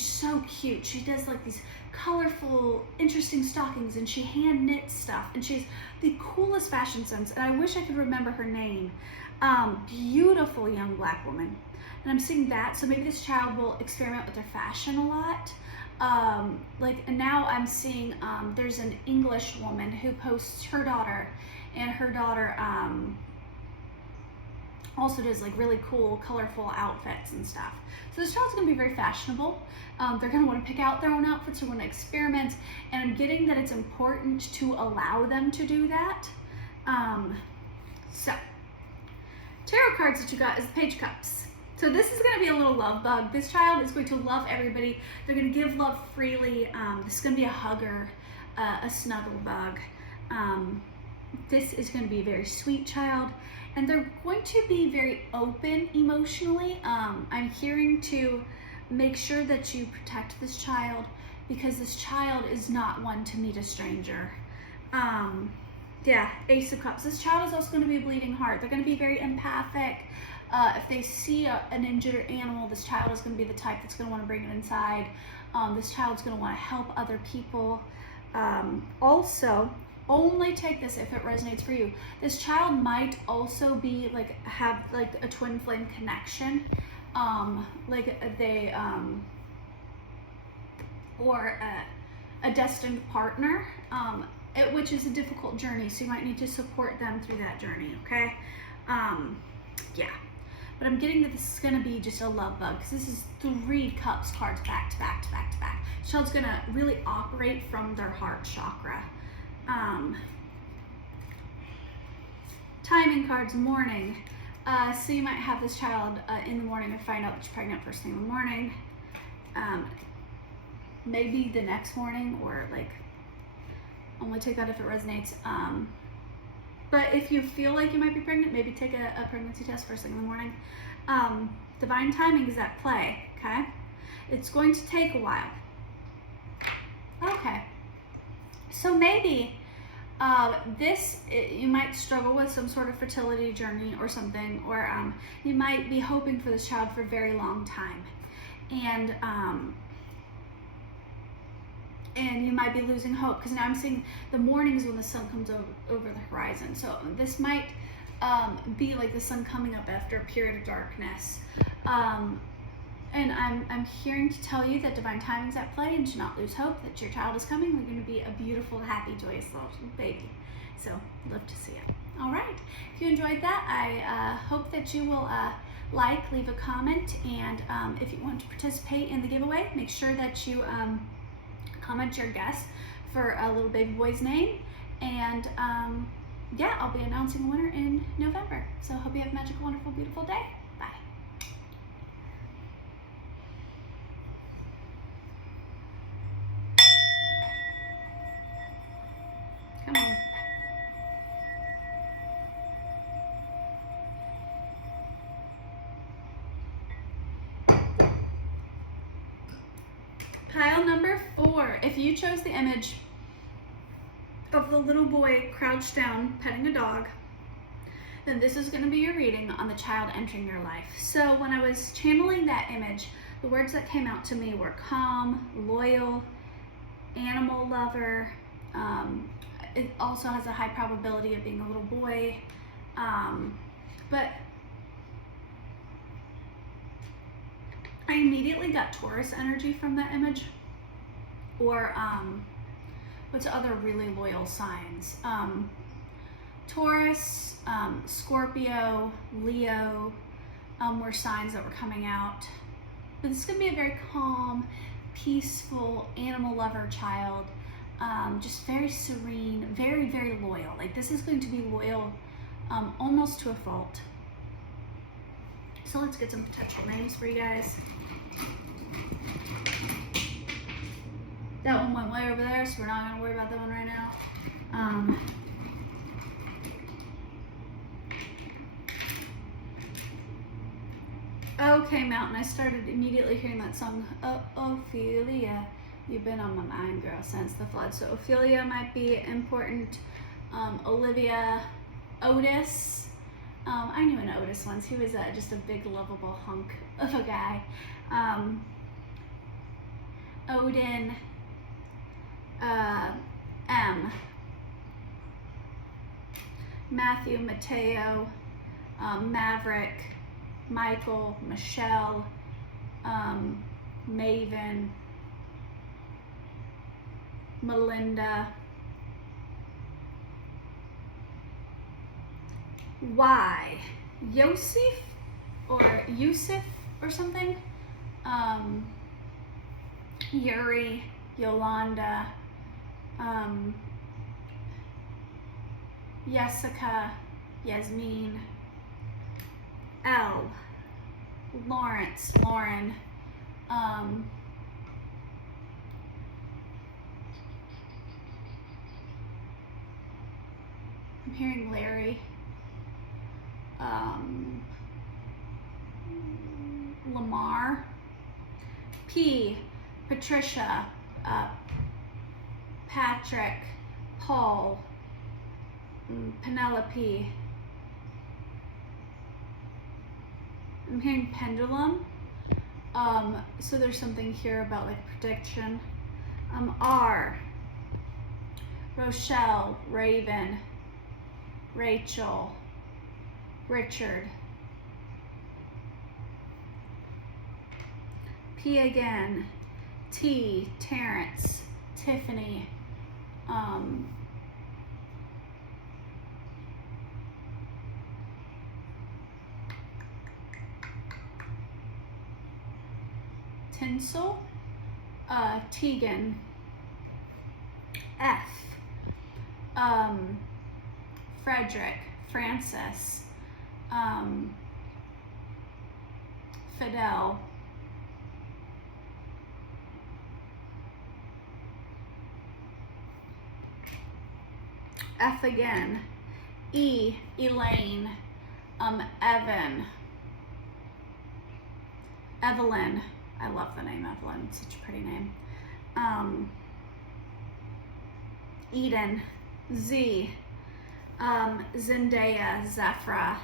so cute. She does like these colorful, interesting stockings, and she hand knits stuff, and she's the coolest fashion sense, and I wish I could remember her name. Beautiful young black woman. And I'm seeing that, so maybe this child will experiment with their fashion a lot. And now I'm seeing there's an English woman who posts her daughter, and her daughter also does like really cool, colorful outfits and stuff. So this child's gonna be very fashionable. They're gonna wanna pick out their own outfits, they're gonna experiment, and I'm getting that it's important to allow them to do that. So, tarot cards that you got is the Page of Cups. So this is going to be a little love bug. This child is going to love everybody. They're going to give love freely. This is going to be a hugger, a snuggle bug. This is going to be a very sweet child. And they're going to be very open emotionally. I'm hearing to make sure that you protect this child, because this child is not one to meet a stranger. Yeah, Ace of Cups. This child is also going to be a bleeding heart. They're going to be very empathic. If they see an injured animal, this child is going to be the type that's going to want to bring it inside. This child's going to want to help other people. Also, only take this if it resonates for you. This child might also be like, have like a twin flame connection, like they, or a destined partner, which is a difficult journey. So you might need to support them through that journey, okay? Yeah. But I'm getting that this is going to be just a love bug, because this is 3 cups cards back to back to back to back. Child's going to really operate from their heart chakra. Timing cards, morning. So you might have this child in the morning, or find out that you're pregnant first thing in the morning. Maybe the next morning, or like, only take that if it resonates. But if you feel like you might be pregnant, maybe take a pregnancy test first thing in the morning. Divine timing is at play, okay? It's going to take a while. Okay. So maybe you might struggle with some sort of fertility journey or something, or you might be hoping for this child for a very long time. And you might be losing hope, because now I'm seeing the mornings when the sun comes over the horizon. So this might be like the sun coming up after a period of darkness. And I'm hearing to tell you that divine timing is at play, and to not lose hope that your child is coming. They're going to be a beautiful, happy, joyous little baby. So love to see it. All right. If you enjoyed that, I hope that you will leave a comment, and if you want to participate in the giveaway, make sure that you comment your guess for a little baby boy's name, and yeah, I'll be announcing the winner in November. So I hope you have a magical, wonderful, beautiful day. Bye. Come on. Pile number 4. If you chose the image of the little boy crouched down petting a dog, then this is going to be your reading on the child entering your life. So when I was channeling that image, the words that came out to me were calm, loyal, animal lover. It also has a high probability of being a little boy. But I immediately got Taurus energy from that image, or what's other really loyal signs? Taurus, Scorpio, Leo were signs that were coming out. But this is going to be a very calm, peaceful, animal lover child. Just very serene, very, very loyal. Like, this is going to be loyal almost to a fault. So let's get some potential names for you guys. That one went way over there, so we're not going to worry about that one right now. Okay, Mountain, I started immediately hearing that song, Ophelia. You've been on my mind, girl, since the flood. So Ophelia might be important. Olivia, Otis. I knew an Otis once. He was just a big, lovable hunk of a guy. Odin, M. Matthew, Mateo, Maverick, Michael, Michelle, Maven, Melinda, Y, Yosef or Yusuf or something, Yuri, Yolanda, Jessica, Yasmin, L, Lawrence, Lauren, I'm hearing Larry, Lamar, P, Patricia, Patrick, Paul, Penelope. I'm hearing pendulum. So there's something here about like prediction. R, Rochelle, Raven, Rachel, Richard. P again, T, Terrence, Tiffany, Tinsel, Tegan, F, Frederick, Francis, Fidel, F again, E, Elaine, Evan, Evelyn. I love the name Evelyn, it's such a pretty name. Eden, Z, Zendaya, Zephra,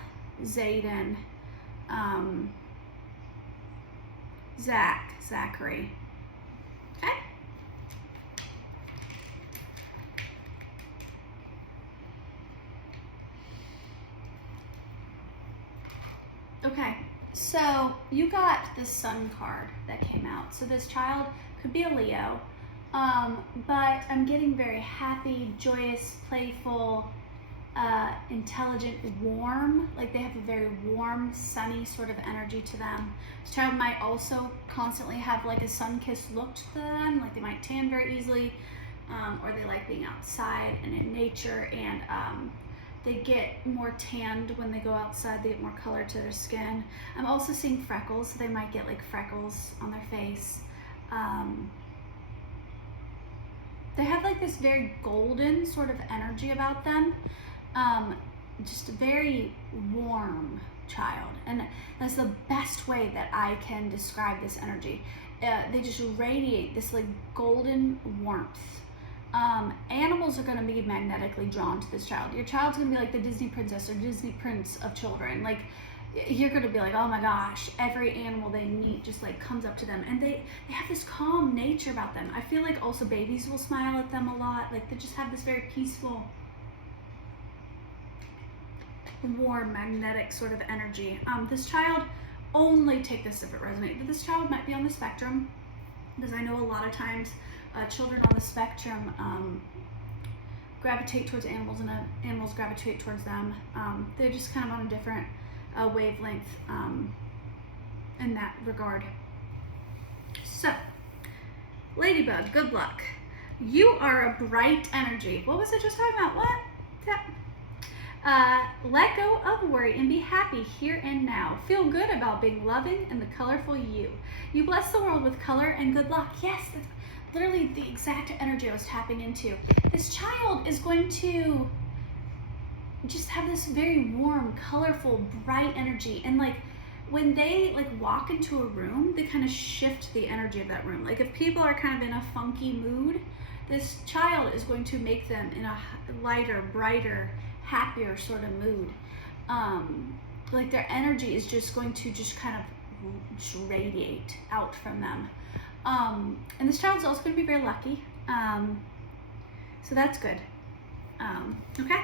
Zayden, Zachary. Okay. Okay, so you got the Sun card that came out. So this child could be a Leo, but I'm getting very happy, joyous, playful, intelligent, warm. Like they have a very warm, sunny sort of energy to them. This child might also constantly have like a sun-kissed look to them. Like they might tan very easily, or they like being outside and in nature, and they get more tanned when they go outside. They get more color to their skin. I'm also seeing freckles, so they might get like freckles on their face. They have like this very golden sort of energy about them. Just a very warm child, and that's the best way that I can describe this energy. They just radiate this like golden warmth. Animals are going to be magnetically drawn to this child. Your child's going to be like the Disney princess or Disney prince of children. Like you're going to be like, oh my gosh, every animal they meet just like comes up to them, and they have this calm nature about them. I feel like also babies will smile at them a lot. Like they just have this very peaceful, warm, magnetic sort of energy. This child, only take this if it resonates, but this child might be on the spectrum, because I know a lot of times children on the spectrum gravitate towards animals, and animals gravitate towards them. They're just kind of on a different wavelength in that regard. So, Ladybug, good luck. You are a bright energy. What was I just talking about? What? Let go of worry and be happy here and now. Feel good about being loving and the colorful you. You bless the world with color and good luck. Yes, that's literally the exact energy I was tapping into. This child is going to just have this very warm, colorful, bright energy, and like when they like walk into a room, they kind of shift the energy of that room. Like if people are kind of in a funky mood, this child is going to make them in a lighter, brighter, happier sort of mood. Like their energy is just going to just kind of just radiate out from them. And this child's also going to be very lucky. So that's good. Okay.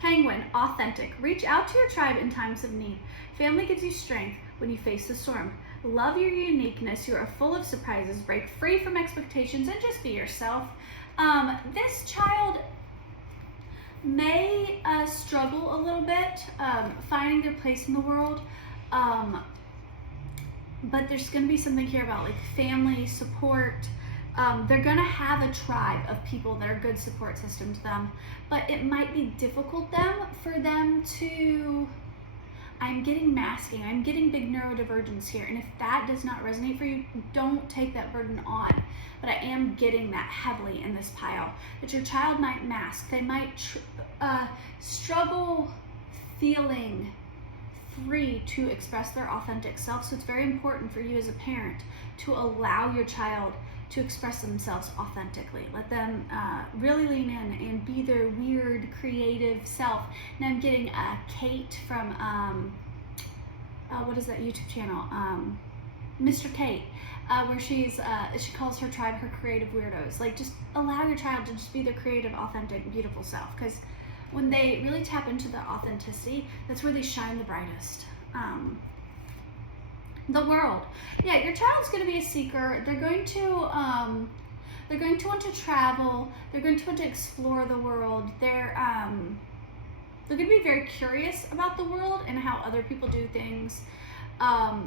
Penguin, authentic. Reach out to your tribe in times of need. Family gives you strength when you face the storm. Love your uniqueness. You are full of surprises. Break free from expectations and just be yourself. This child may struggle a little bit finding their place in the world, but there's going to be something here about like family support. They're going to have a tribe of people that are a good support system to them, but it might be difficult for them to, I'm getting masking, I'm getting big neurodivergence here, and if that does not resonate for you, don't take that burden on. But I am getting that heavily in this pile, that your child might mask. They might struggle feeling free to express their authentic self. So it's very important for you as a parent to allow your child to express themselves authentically. Let them really lean in and be their weird, creative self. And I'm getting Kate from, what is that YouTube channel? Mr. Kate. where she calls her tribe her creative weirdos. Like, just allow your child to just be their creative, authentic, beautiful self, because when they really tap into their authenticity, that's where they shine the brightest. The world. Yeah, your child's going to be a seeker. They're going to want to travel. They're going to want to explore the world. They're going to be very curious about the world and how other people do things. I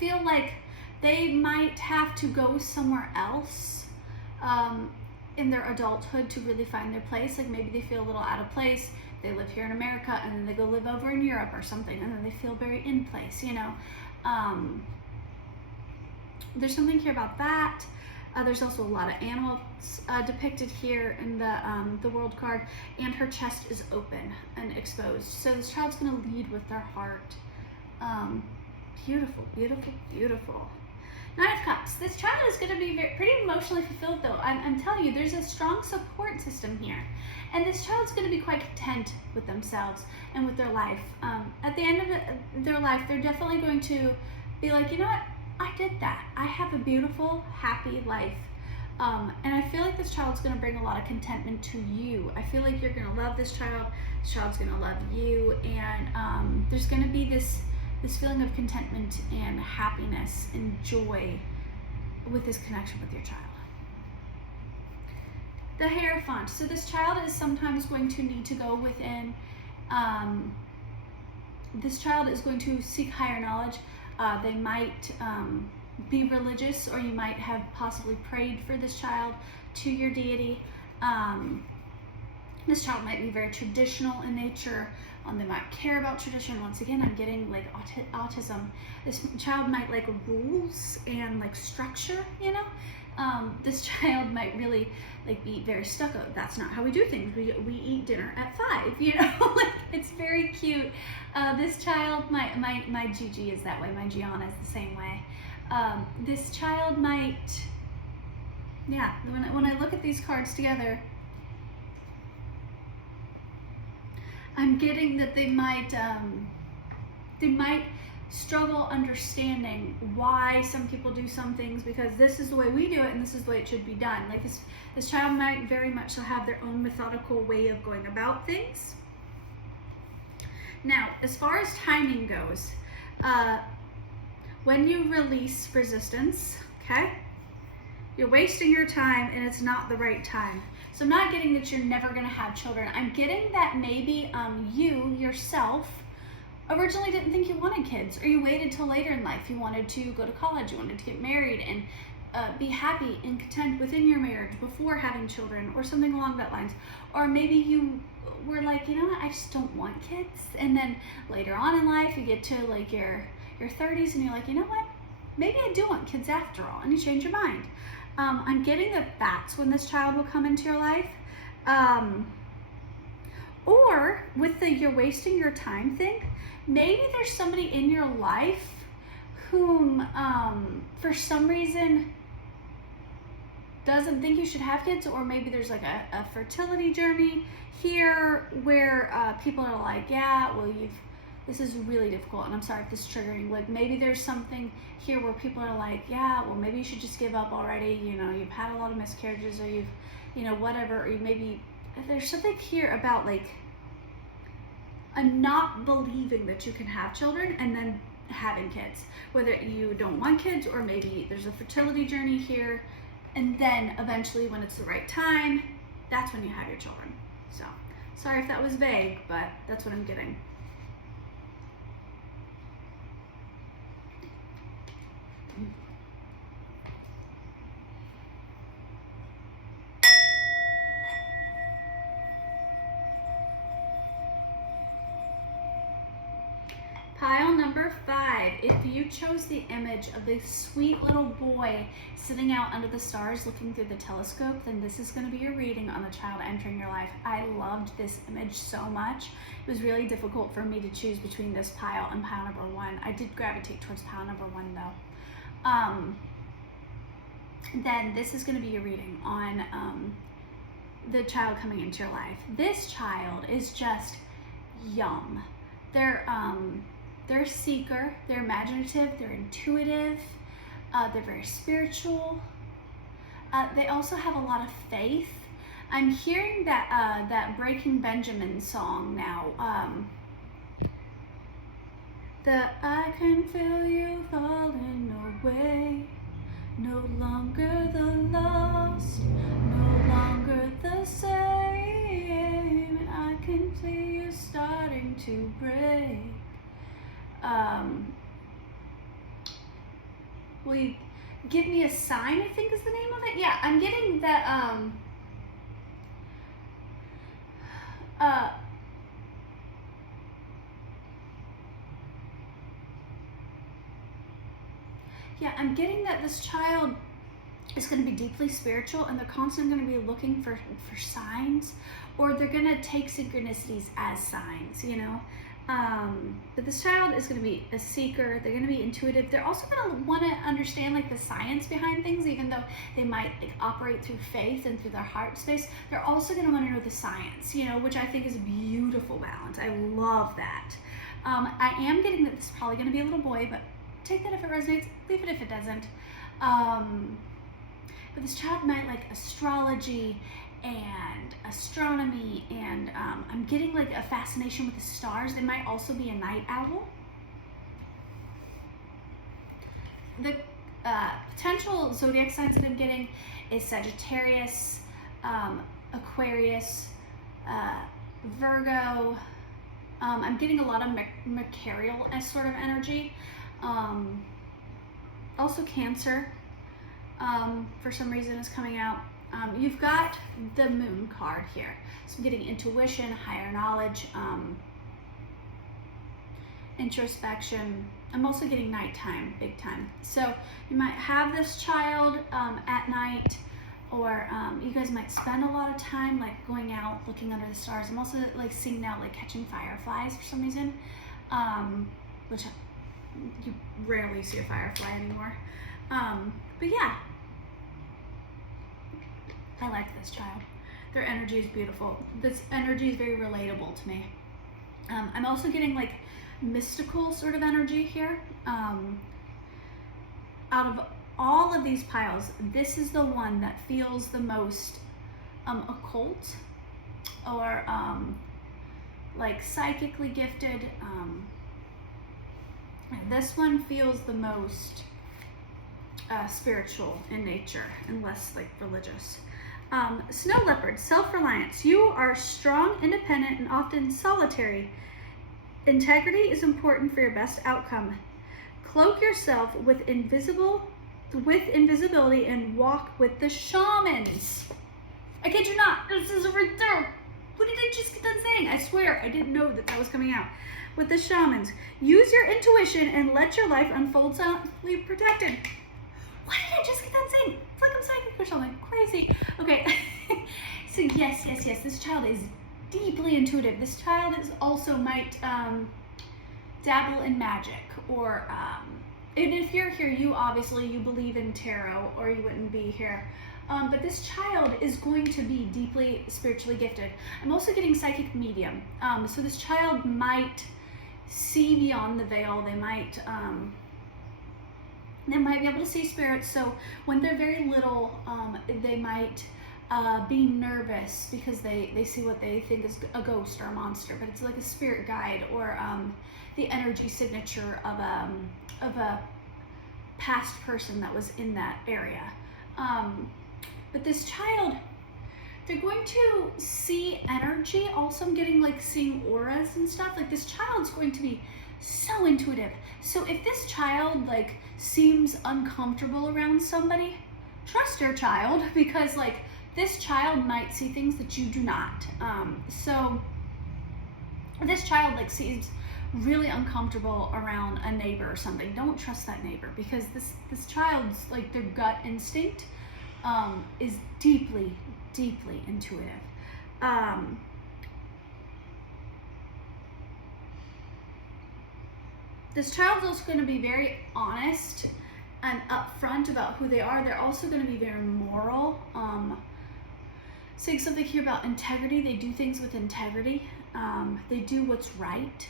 feel like they might have to go somewhere else in their adulthood to really find their place. Like, maybe they feel a little out of place. They live here in America and then they go live over in Europe or something, and then they feel very in place, you know. There's something here about that. There's also a lot of animals depicted here in the world card, and her chest is open and exposed. So this child's going to lead with their heart. Beautiful, beautiful, beautiful. Nine of Cups. This child is going to be pretty emotionally fulfilled, though. I'm telling you, there's a strong support system here. And this child's going to be quite content with themselves and with their life. At the end of their life, they're definitely going to be like, you know what? I did that. I have a beautiful, happy life. And I feel like this child's going to bring a lot of contentment to you. I feel like you're going to love this child. This child's going to love you. And there's going to be this feeling of contentment and happiness and joy with this connection with your child. The Hierophant. So this child is sometimes going to need to go within, this child is going to seek higher knowledge. They might be religious, or you might have possibly prayed for this child to your deity. This child might be very traditional in nature. They might care about tradition. Once again, I'm getting like autism. This child might like rules and like structure, you know. This child might really like be very stucco. That's not how we do things. We eat dinner at 5, you know. Like, it's very cute. This child, my Gigi is that way. My Gianna is the same way. This child might, yeah. When I look at these cards together, I'm getting that they might struggle understanding why some people do some things, because this is the way we do it and this is the way it should be done. Like, this child might very much so have their own methodical way of going about things. Now, as far as timing goes, when you release resistance, okay, you're wasting your time and it's not the right time. So I'm not getting that you're never going to have children. I'm getting that maybe you yourself originally didn't think you wanted kids, or you waited till later in life. You wanted to go to college, you wanted to get married and be happy and content within your marriage before having children, or something along that lines. Or maybe you were like, you know what, I just don't want kids. And then later on in life, you get to like your 30s and you're like, you know what, maybe I do want kids after all, and you change your mind. I'm getting that that's when this child will come into your life. Or with the you're wasting your time thing, maybe there's somebody in your life whom, for some reason, doesn't think you should have kids, or maybe there's like a fertility journey here where people are like, yeah, well, this is really difficult, and I'm sorry if this is triggering. Like, maybe there's something here where people are like, yeah, well, maybe you should just give up already. You know, you've had a lot of miscarriages, or you've, you know, whatever. Or maybe there's something here about like a not believing that you can have children and then having kids. Whether you don't want kids, or maybe there's a fertility journey here, and then eventually when it's the right time, that's when you have your children. So, sorry if that was vague, but that's what I'm getting. Pile number 5, if you chose the image of the sweet little boy sitting out under the stars looking through the telescope, then this is going to be your reading on the child entering your life. I loved this image so much. It was really difficult for me to choose between this pile and pile number 1. I did gravitate towards pile number 1 though. Then this is going to be your reading on the child coming into your life. This child is just yum. They're they're a seeker, they're imaginative, they're intuitive, they're very spiritual. They also have a lot of faith. I'm hearing that that Breaking Benjamin song now. The I can feel you falling away, no longer the lost, no longer the same, and I can see you starting to break. Will you give me a sign, I think is the name of it? Yeah, I'm getting that, yeah, I'm getting that this child is going to be deeply spiritual, and they're constantly going to be looking for signs, or they're going to take synchronicities as signs, you know. But this child is going to be a seeker. They're going to be intuitive. They're also going to want to understand like the science behind things, even though they might like operate through faith and through their heart space. They're also going to want to know the science, you know, which I think is a beautiful balance. I love that. I am getting that this is probably going to be a little boy, but take that if it resonates, leave it if it doesn't. But this child might like astrology and astronomy, and I'm getting like a fascination with the stars. They might also be a night owl. The potential zodiac signs that I'm getting is Sagittarius, Aquarius, Virgo. I'm getting a lot of mercurial as sort of energy. Also Cancer, for some reason, is coming out. You've got the moon card here. So I'm getting intuition, higher knowledge, introspection. I'm also getting nighttime, big time. So you might have this child at night, or you guys might spend a lot of time like going out, looking under the stars. I'm also like seeing now like catching fireflies for some reason, which you rarely see a firefly anymore. But yeah, I like this child. Their energy is beautiful. This energy is very relatable to me. I'm also getting like mystical sort of energy here. Out of all of these piles, this is the one that feels the most occult, or like psychically gifted. This one feels the most spiritual in nature and less like religious. Snow leopard, self-reliance. You are strong, independent, and often solitary. Integrity is important for your best outcome. Cloak yourself with invisibility and walk with the shamans. I kid you not, this is right there. What did I just get done saying? I swear, I didn't know that was coming out. With the shamans. Use your intuition and let your life unfold soundly protected. What did I just get done saying? It's like I'm psychic or something. Crazy. Okay. So yes. This child is deeply intuitive. This child is also might dabble in magic, or and if you're here, you believe in tarot, or you wouldn't be here. But this child is going to be deeply spiritually gifted. I'm also getting psychic medium. So this child might see beyond the veil. They might be able to see spirits. So when they're very little, they might be nervous because they see what they think is a ghost or a monster, but it's like a spirit guide, or the energy signature of a past person that was in that area. But this child, they're going to see energy. Also, I'm getting like seeing auras and stuff. Like this child's going to be so intuitive. So if this child like seems uncomfortable around somebody, trust your child, because like this child might see things that you do not. So if this child like seems really uncomfortable around a neighbor or something, don't trust that neighbor, because this child's like their gut instinct is deeply intuitive. This child's also going to be very honest and upfront about who they are. They're also going to be very moral. Saying something here about integrity. They do things with integrity. They do what's right.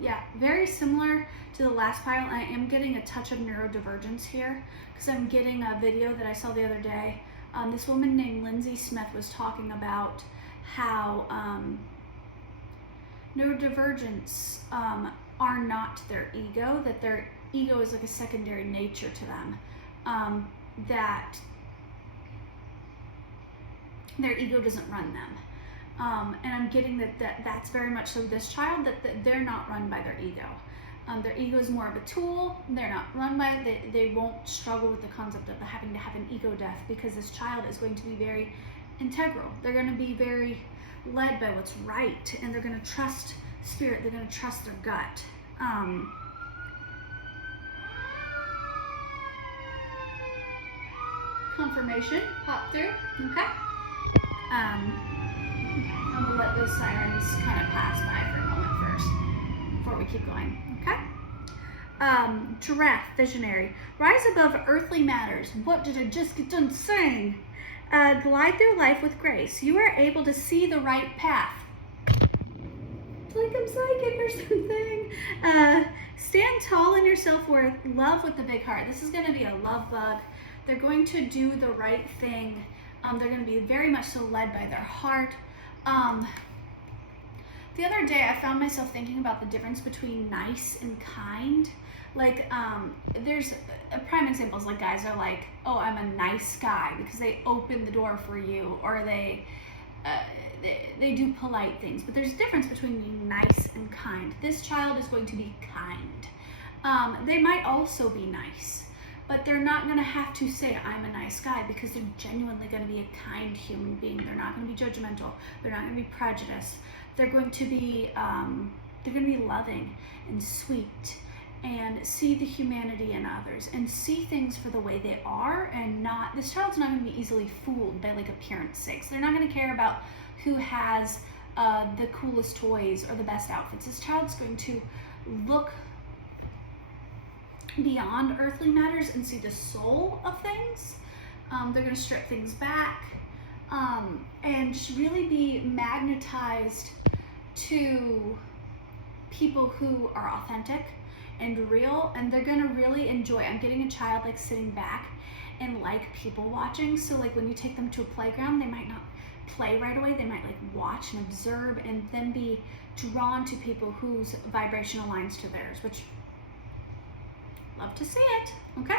Yeah, very similar to the last pile. I am getting a touch of neurodivergence here because I'm getting a video that I saw the other day. This woman named Lindsay Smith was talking about how neurodivergents are not their ego, that their ego is like a secondary nature to them, that their ego doesn't run them. And I'm getting that's very much so this child, that they're not run by their ego. Their ego is more of a tool. They're not run by it. They won't struggle with the concept of having to have an ego death, because this child is going to be very integral. They're going to be very led by what's right, and they're going to trust spirit. They're going to trust their gut. Confirmation pop through. Okay. I'm gonna let those sirens kind of pass by for a moment first before we keep going. Okay. Giraffe, visionary. Rise above earthly matters. What did I just get done saying? Glide through life with grace. You are able to see the right path. It's like I'm psychic or something. Stand tall in your self-worth. Love with the big heart. This is going to be a love bug. They're going to do the right thing. They're going to be very much so led by their heart. The other day I found myself thinking about the difference between nice and kind. Like, there's prime examples, like guys are like, oh, I'm a nice guy because they open the door for you, or they do polite things. But there's a difference between being nice and kind. This child is going to be kind. They might also be nice, but they're not going to have to say, I'm a nice guy, because they're genuinely going to be a kind human being. They're not going to be judgmental. They're not going to be prejudiced. They're going to be loving and sweet, and see the humanity in others, and see things for the way they are, and not, this child's not going to be easily fooled by like appearance sakes. They're not going to care about who has the coolest toys or the best outfits. This child's going to look beyond earthly matters and see the soul of things. They're going to strip things back, and just really be magnetized to people who are authentic and real, and they're going to really enjoy. I'm getting a child like sitting back and like people watching. So like when you take them to a playground, they might not play right away. They might like watch and observe, and then be drawn to people whose vibration aligns to theirs, which, love to see it. Okay.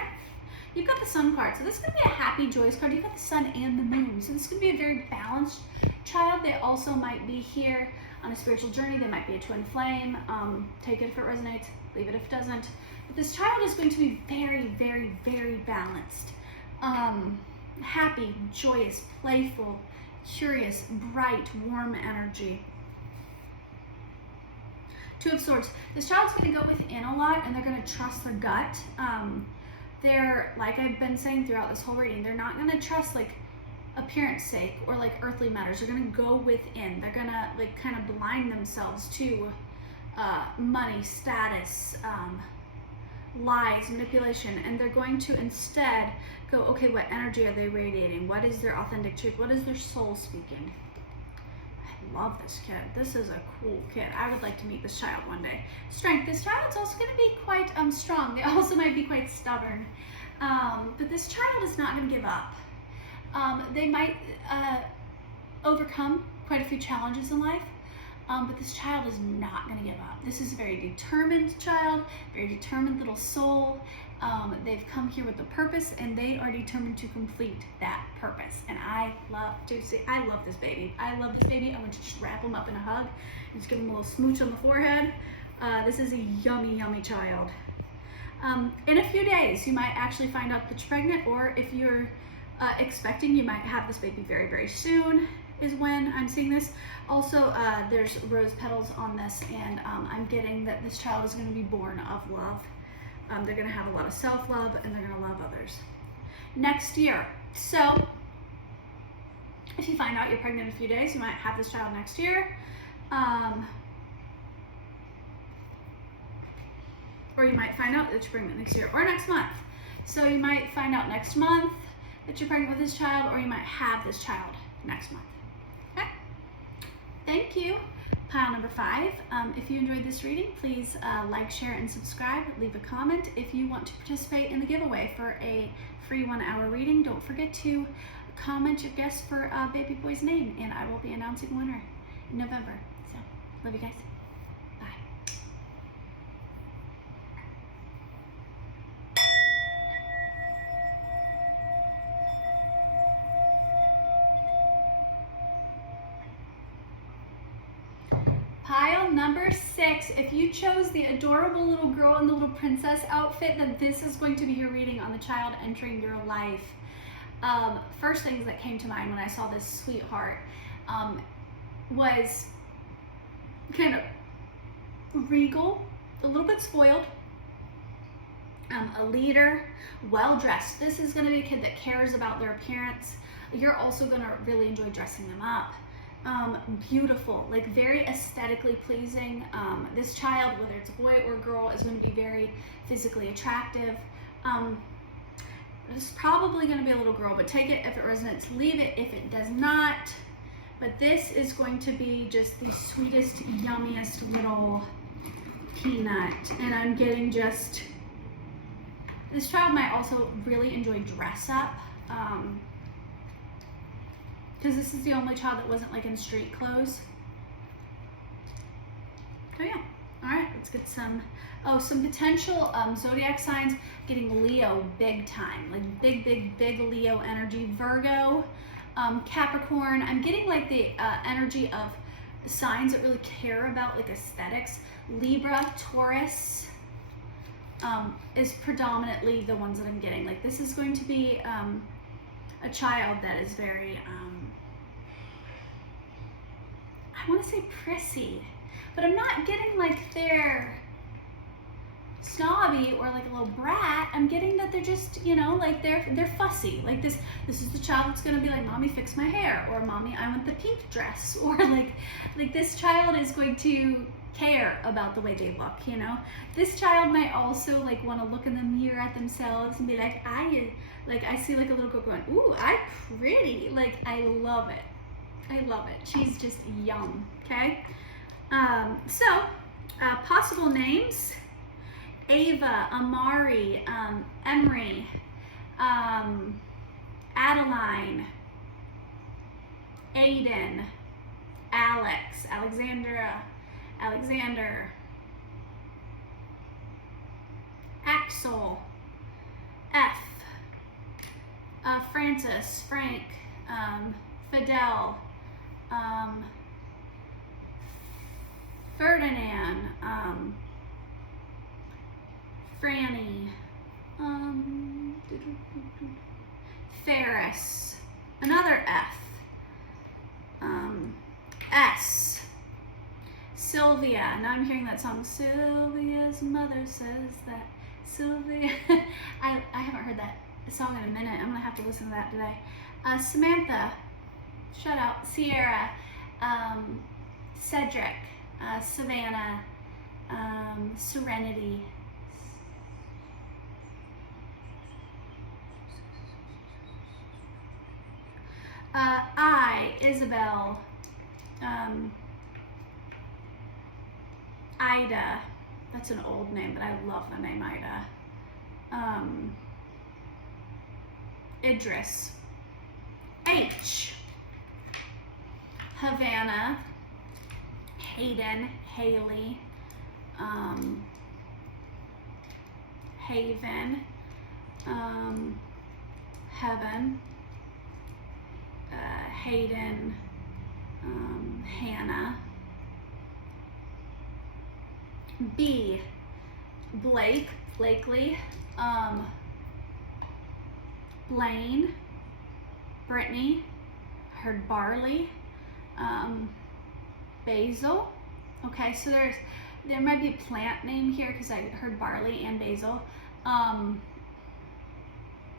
You've got the sun card. So this is going to be a happy, joyous card. You've got the sun and the moon. So this could be a very balanced child. They also might be here on a spiritual journey. They might be a twin flame. Take it if it resonates, leave it if it doesn't. But this child is going to be very, very, very balanced. Happy, joyous, playful, curious, bright, warm energy. Two of Swords. This child's going to go within a lot, and they're going to trust their gut. They're, like I've been saying throughout this whole reading, they're not going to trust like appearance sake or like earthly matters. They're going to go within. They're going to like kind of blind themselves to money, status, lies, manipulation, and they're going to instead go, okay, what energy are they radiating? What is their authentic truth? What is their soul speaking? I love this kid. This is a cool kid. I would like to meet this child one day. Strength. This child is also going to be quite strong. They also might be quite stubborn. But this child is not going to give up. They might overcome quite a few challenges in life, but this child is not going to give up. This is a very determined child, very determined little soul. They've come here with a purpose, and they are determined to complete that purpose. And I love this baby. I love this baby. I want to just wrap him up in a hug and just give him a little smooch on the forehead. This is a yummy, yummy child. In a few days, you might actually find out that you're pregnant, or if you're expecting, you might have this baby very, very soon is when I'm seeing this. Also, there's rose petals on this, and I'm getting that this child is going to be born of love. They're going to have a lot of self-love, and they're going to love others. Next year. So, if you find out you're pregnant in a few days, you might have this child next year. Or you might find out that you're pregnant next year, or next month. So you might find out next month that you're pregnant with this child, or you might have this child next month. Okay? Thank you. Pile number 5, if you enjoyed this reading, please like, share, and subscribe. Leave a comment. If you want to participate in the giveaway for a free 1-hour reading, don't forget to comment your guess for baby boy's name, and I will be announcing winner in November. So, love you guys. Bye. Pile number 6, if you chose the adorable little girl in the little princess outfit, then this is going to be your reading on the child entering your life. First things that came to mind when I saw this sweetheart was kind of regal, a little bit spoiled, a leader, well-dressed. This is going to be a kid that cares about their appearance. You're also going to really enjoy dressing them up. Beautiful, like very aesthetically pleasing. This child, whether it's a boy or a girl, is going to be very physically attractive. It's probably going to be a little girl, but take it if it resonates, leave it if it does not. But this is going to be just the sweetest, yummiest little peanut. And I'm getting just, this child might also really enjoy dress up. Because this is the only child that wasn't like in street clothes. So yeah, all right, let's get some potential zodiac signs. Getting Leo big time, like big Leo energy. Virgo, Capricorn. I'm getting like the energy of signs that really care about like aesthetics. Libra, Taurus is predominantly the ones that I'm getting. Like this is going to be a child that is very, I want to say prissy, but I'm not getting like they're snobby or like a little brat. I'm getting that they're just, you know, like they're fussy. Like this is the child that's gonna be like, mommy, fix my hair, or mommy, I want the pink dress, or like this child is going to care about the way they look, you know. This child might also like want to look in the mirror at themselves and be like, I see like a little girl going, ooh, I'm pretty. Like I love it. I love it. She's just yum. Okay. Possible names: Ava, Amari, Emery, Adeline, Aiden, Alex, Alexandra, Alexander, Axel, F, Francis, Frank, Fidel, Ferdinand, Franny, Ferris, another F, S, Sylvia. Now I'm hearing that song, Sylvia's mother says that. Sylvia, I haven't heard that song in a minute. I'm gonna have to listen to that today. Samantha, shout out. Sierra, Cedric, Savannah, Serenity, Isabel, Ida. That's an old name, but I love the name Ida. Idris. H. Havana. Hayden. Haley. Haven. Heaven. Hayden. Hannah. B. Blake, Blakely, Blaine, Brittany, heard Barley, Basil. Okay, so there might be a plant name here because I heard barley and basil.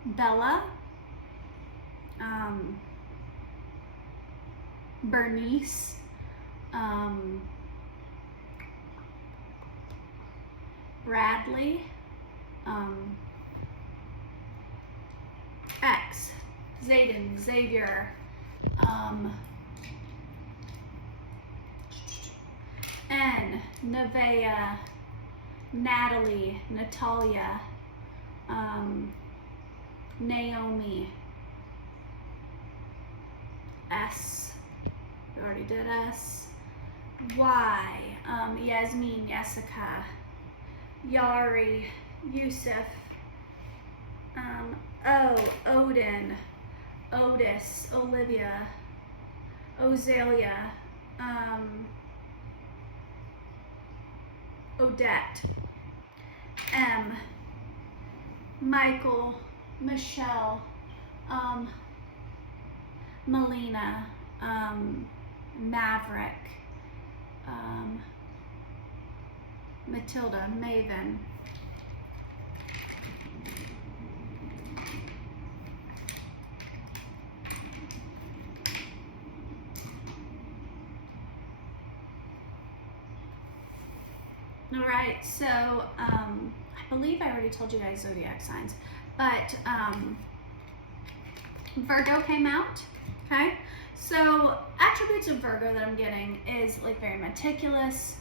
Bella, Bernice, Bradley, X, Zayden, Xavier, N, Nevaeh, Natalie, Natalia, Naomi. S, we already did S. Y, Yasmin, Jessica, Yari, Yusuf. O, Odin, Otis, Olivia, Ozalia, Odette. M, Michael, Michelle, Melina, Maverick, Matilda, Maven. All right, so I believe I already told you guys zodiac signs, but Virgo came out, okay? So attributes of Virgo that I'm getting is like very meticulous,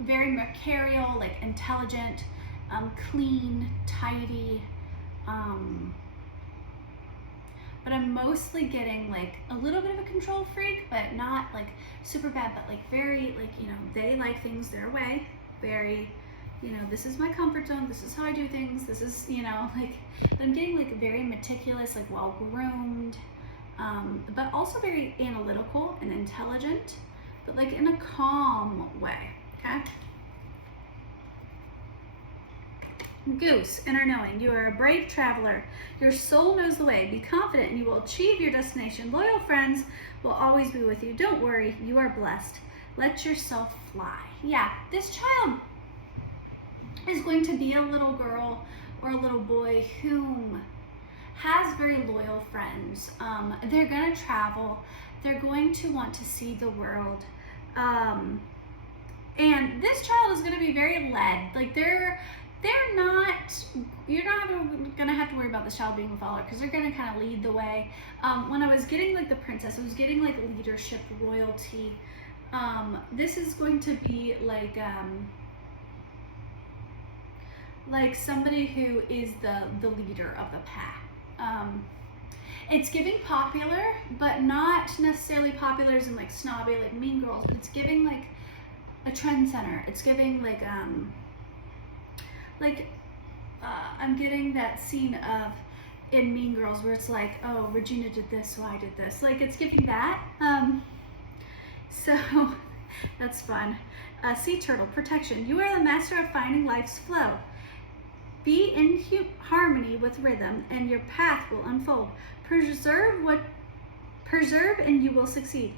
very mercurial, like intelligent, clean, tidy, but I'm mostly getting like a little bit of a control freak, but not like super bad, but like very like, you know, they like things their way, very, you know, this is my comfort zone, this is how I do things, this is, you know, like, I'm getting like very meticulous, like well-groomed, but also very analytical and intelligent, but like in a calm way, okay? Goose, inner knowing. You are a brave traveler. Your soul knows the way. Be confident and you will achieve your destination. Loyal friends will always be with you. Don't worry, you are blessed. Let yourself fly. Yeah, this child is going to be a little girl or a little boy whom has very loyal friends. They're going to travel. They're going to want to see the world. And this child is going to be very led. Like they're not, you're not gonna have to worry about this child being a follower because they're gonna kind of lead the way. When I was getting like the princess, I was getting like leadership, royalty. This is going to be like somebody who is the leader of the pack. It's giving popular, but not necessarily popular as in like snobby, like Mean Girls. It's giving like a trendsetter. It's giving like I'm getting that scene of in Mean Girls where it's like, oh, Regina did this, so I did this. Like it's giving that. So that's fun. Sea turtle, protection. You are the master of finding life's flow. Be in harmony with rhythm and your path will unfold. Preserve and you will succeed.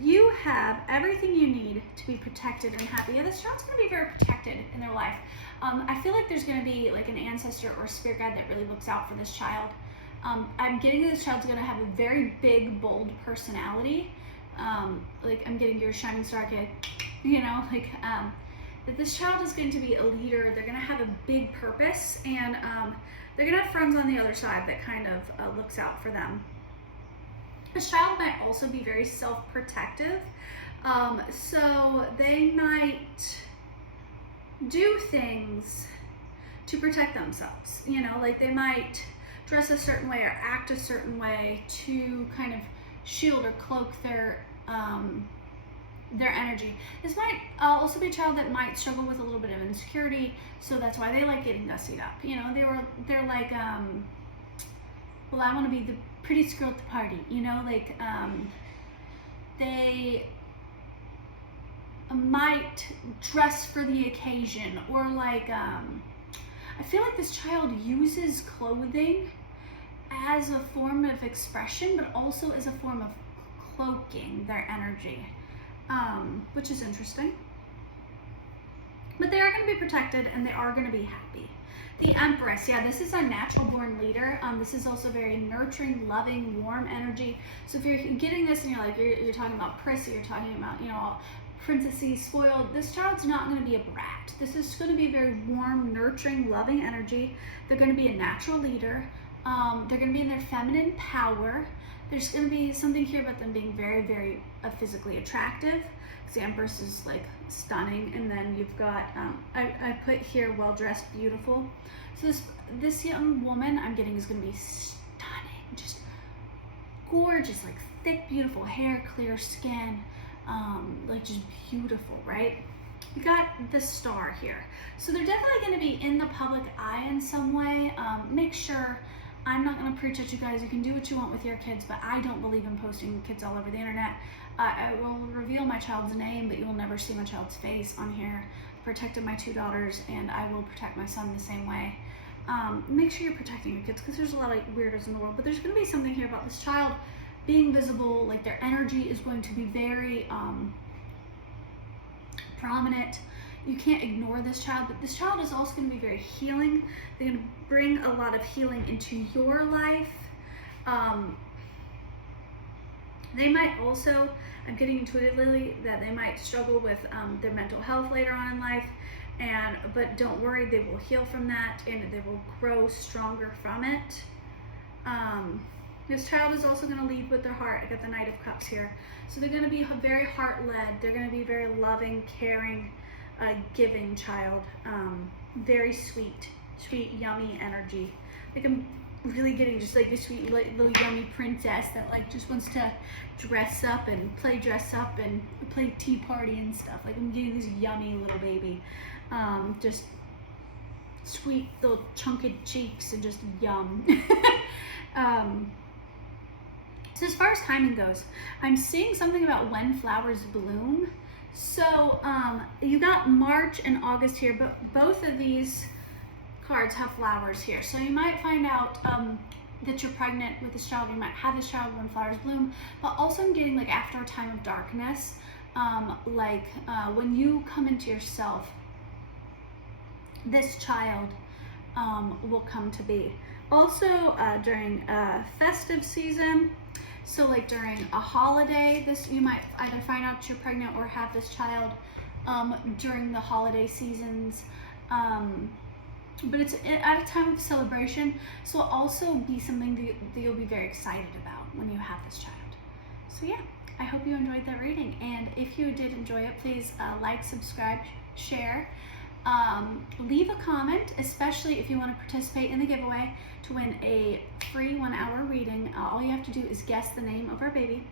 You have everything you need to be protected and happy. Yeah, this child's going to be very protected in their life. I feel like there's going to be like an ancestor or spirit guide that really looks out for this child. I'm getting that this child's going to have a very big, bold personality. Like I'm getting your shining star kid, you know, like that this child is going to be a leader. They're going to have a big purpose, and they're going to have friends on the other side that kind of looks out for them. This child might also be very self-protective, so they might do things to protect themselves, you know, like they might dress a certain way or act a certain way to kind of shield or cloak their energy. This might also be a child that might struggle with a little bit of insecurity, so that's why they like getting gussied up, you know. They're like well, I want to be the prettiest girl at the party, you know, like they might dress for the occasion, or like I feel like this child uses clothing as a form of expression, but also as a form of cloaking their energy, which is interesting. But they are going to be protected and they are going to be happy. The Empress, yeah, this is a natural born leader. This is also very nurturing, loving, warm energy. So if you're getting this and you're like, you're talking about prissy, you're talking about, you know, princessy, spoiled, this child's not going to be a brat. This is going to be very warm, nurturing, loving energy. They're going to be a natural leader. They're going to be in their feminine power. There's going to be something here about them being very, very physically attractive. The Empress is like stunning, and then you've got I put here well-dressed, beautiful. So this young woman I'm getting is going to be stunning, just gorgeous, like thick, beautiful hair, clear skin, like just beautiful, right? We got the Star here. So they're definitely going to be in the public eye in some way. Make sure, I'm not going to preach at you guys. You can do what you want with your kids, but I don't believe in posting kids all over the internet. I will reveal my child's name, but you will never see my child's face on here. Protected my 2 daughters, and I will protect my son the same way. Make sure you're protecting your kids, because there's a lot of weirdos in the world, but there's going to be something here about this child being visible, like their energy is going to be very prominent. You can't ignore this child, but this child is also going to be very healing. They're going to bring a lot of healing into your life. They might also, I'm getting intuitively that they might struggle with their mental health later on in life, but don't worry, they will heal from that and they will grow stronger from it. This child is also going to lead with their heart. I got the Knight of Cups here. So they're going to be very heart-led. They're going to be very loving, caring, giving child. Very sweet, yummy energy. Like I'm really getting just like this sweet little yummy princess that like just wants to dress up and play dress up and play tea party and stuff. Like I'm getting this yummy little baby. Just sweet little chunky cheeks and just yum. So as far as timing goes, I'm seeing something about when flowers bloom. So you got March and August here, but both of these cards have flowers here. So you might find out that you're pregnant with this child. You might have this child when flowers bloom, but also I'm getting like after a time of darkness, when you come into yourself, this child will come to be. Also during festive season, so like during a holiday, you might either find out you're pregnant or have this child during the holiday seasons. But it's at a time of celebration, so it'll also be something that you'll be very excited about when you have this child. So yeah, I hope you enjoyed that reading, and if you did enjoy it, please like, subscribe, share. Leave a comment, especially if you want to participate in the giveaway to win a free 1-hour reading. All you have to do is guess the name of our baby.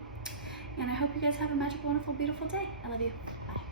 And I hope you guys have a magical, wonderful, beautiful day. I love you. Bye.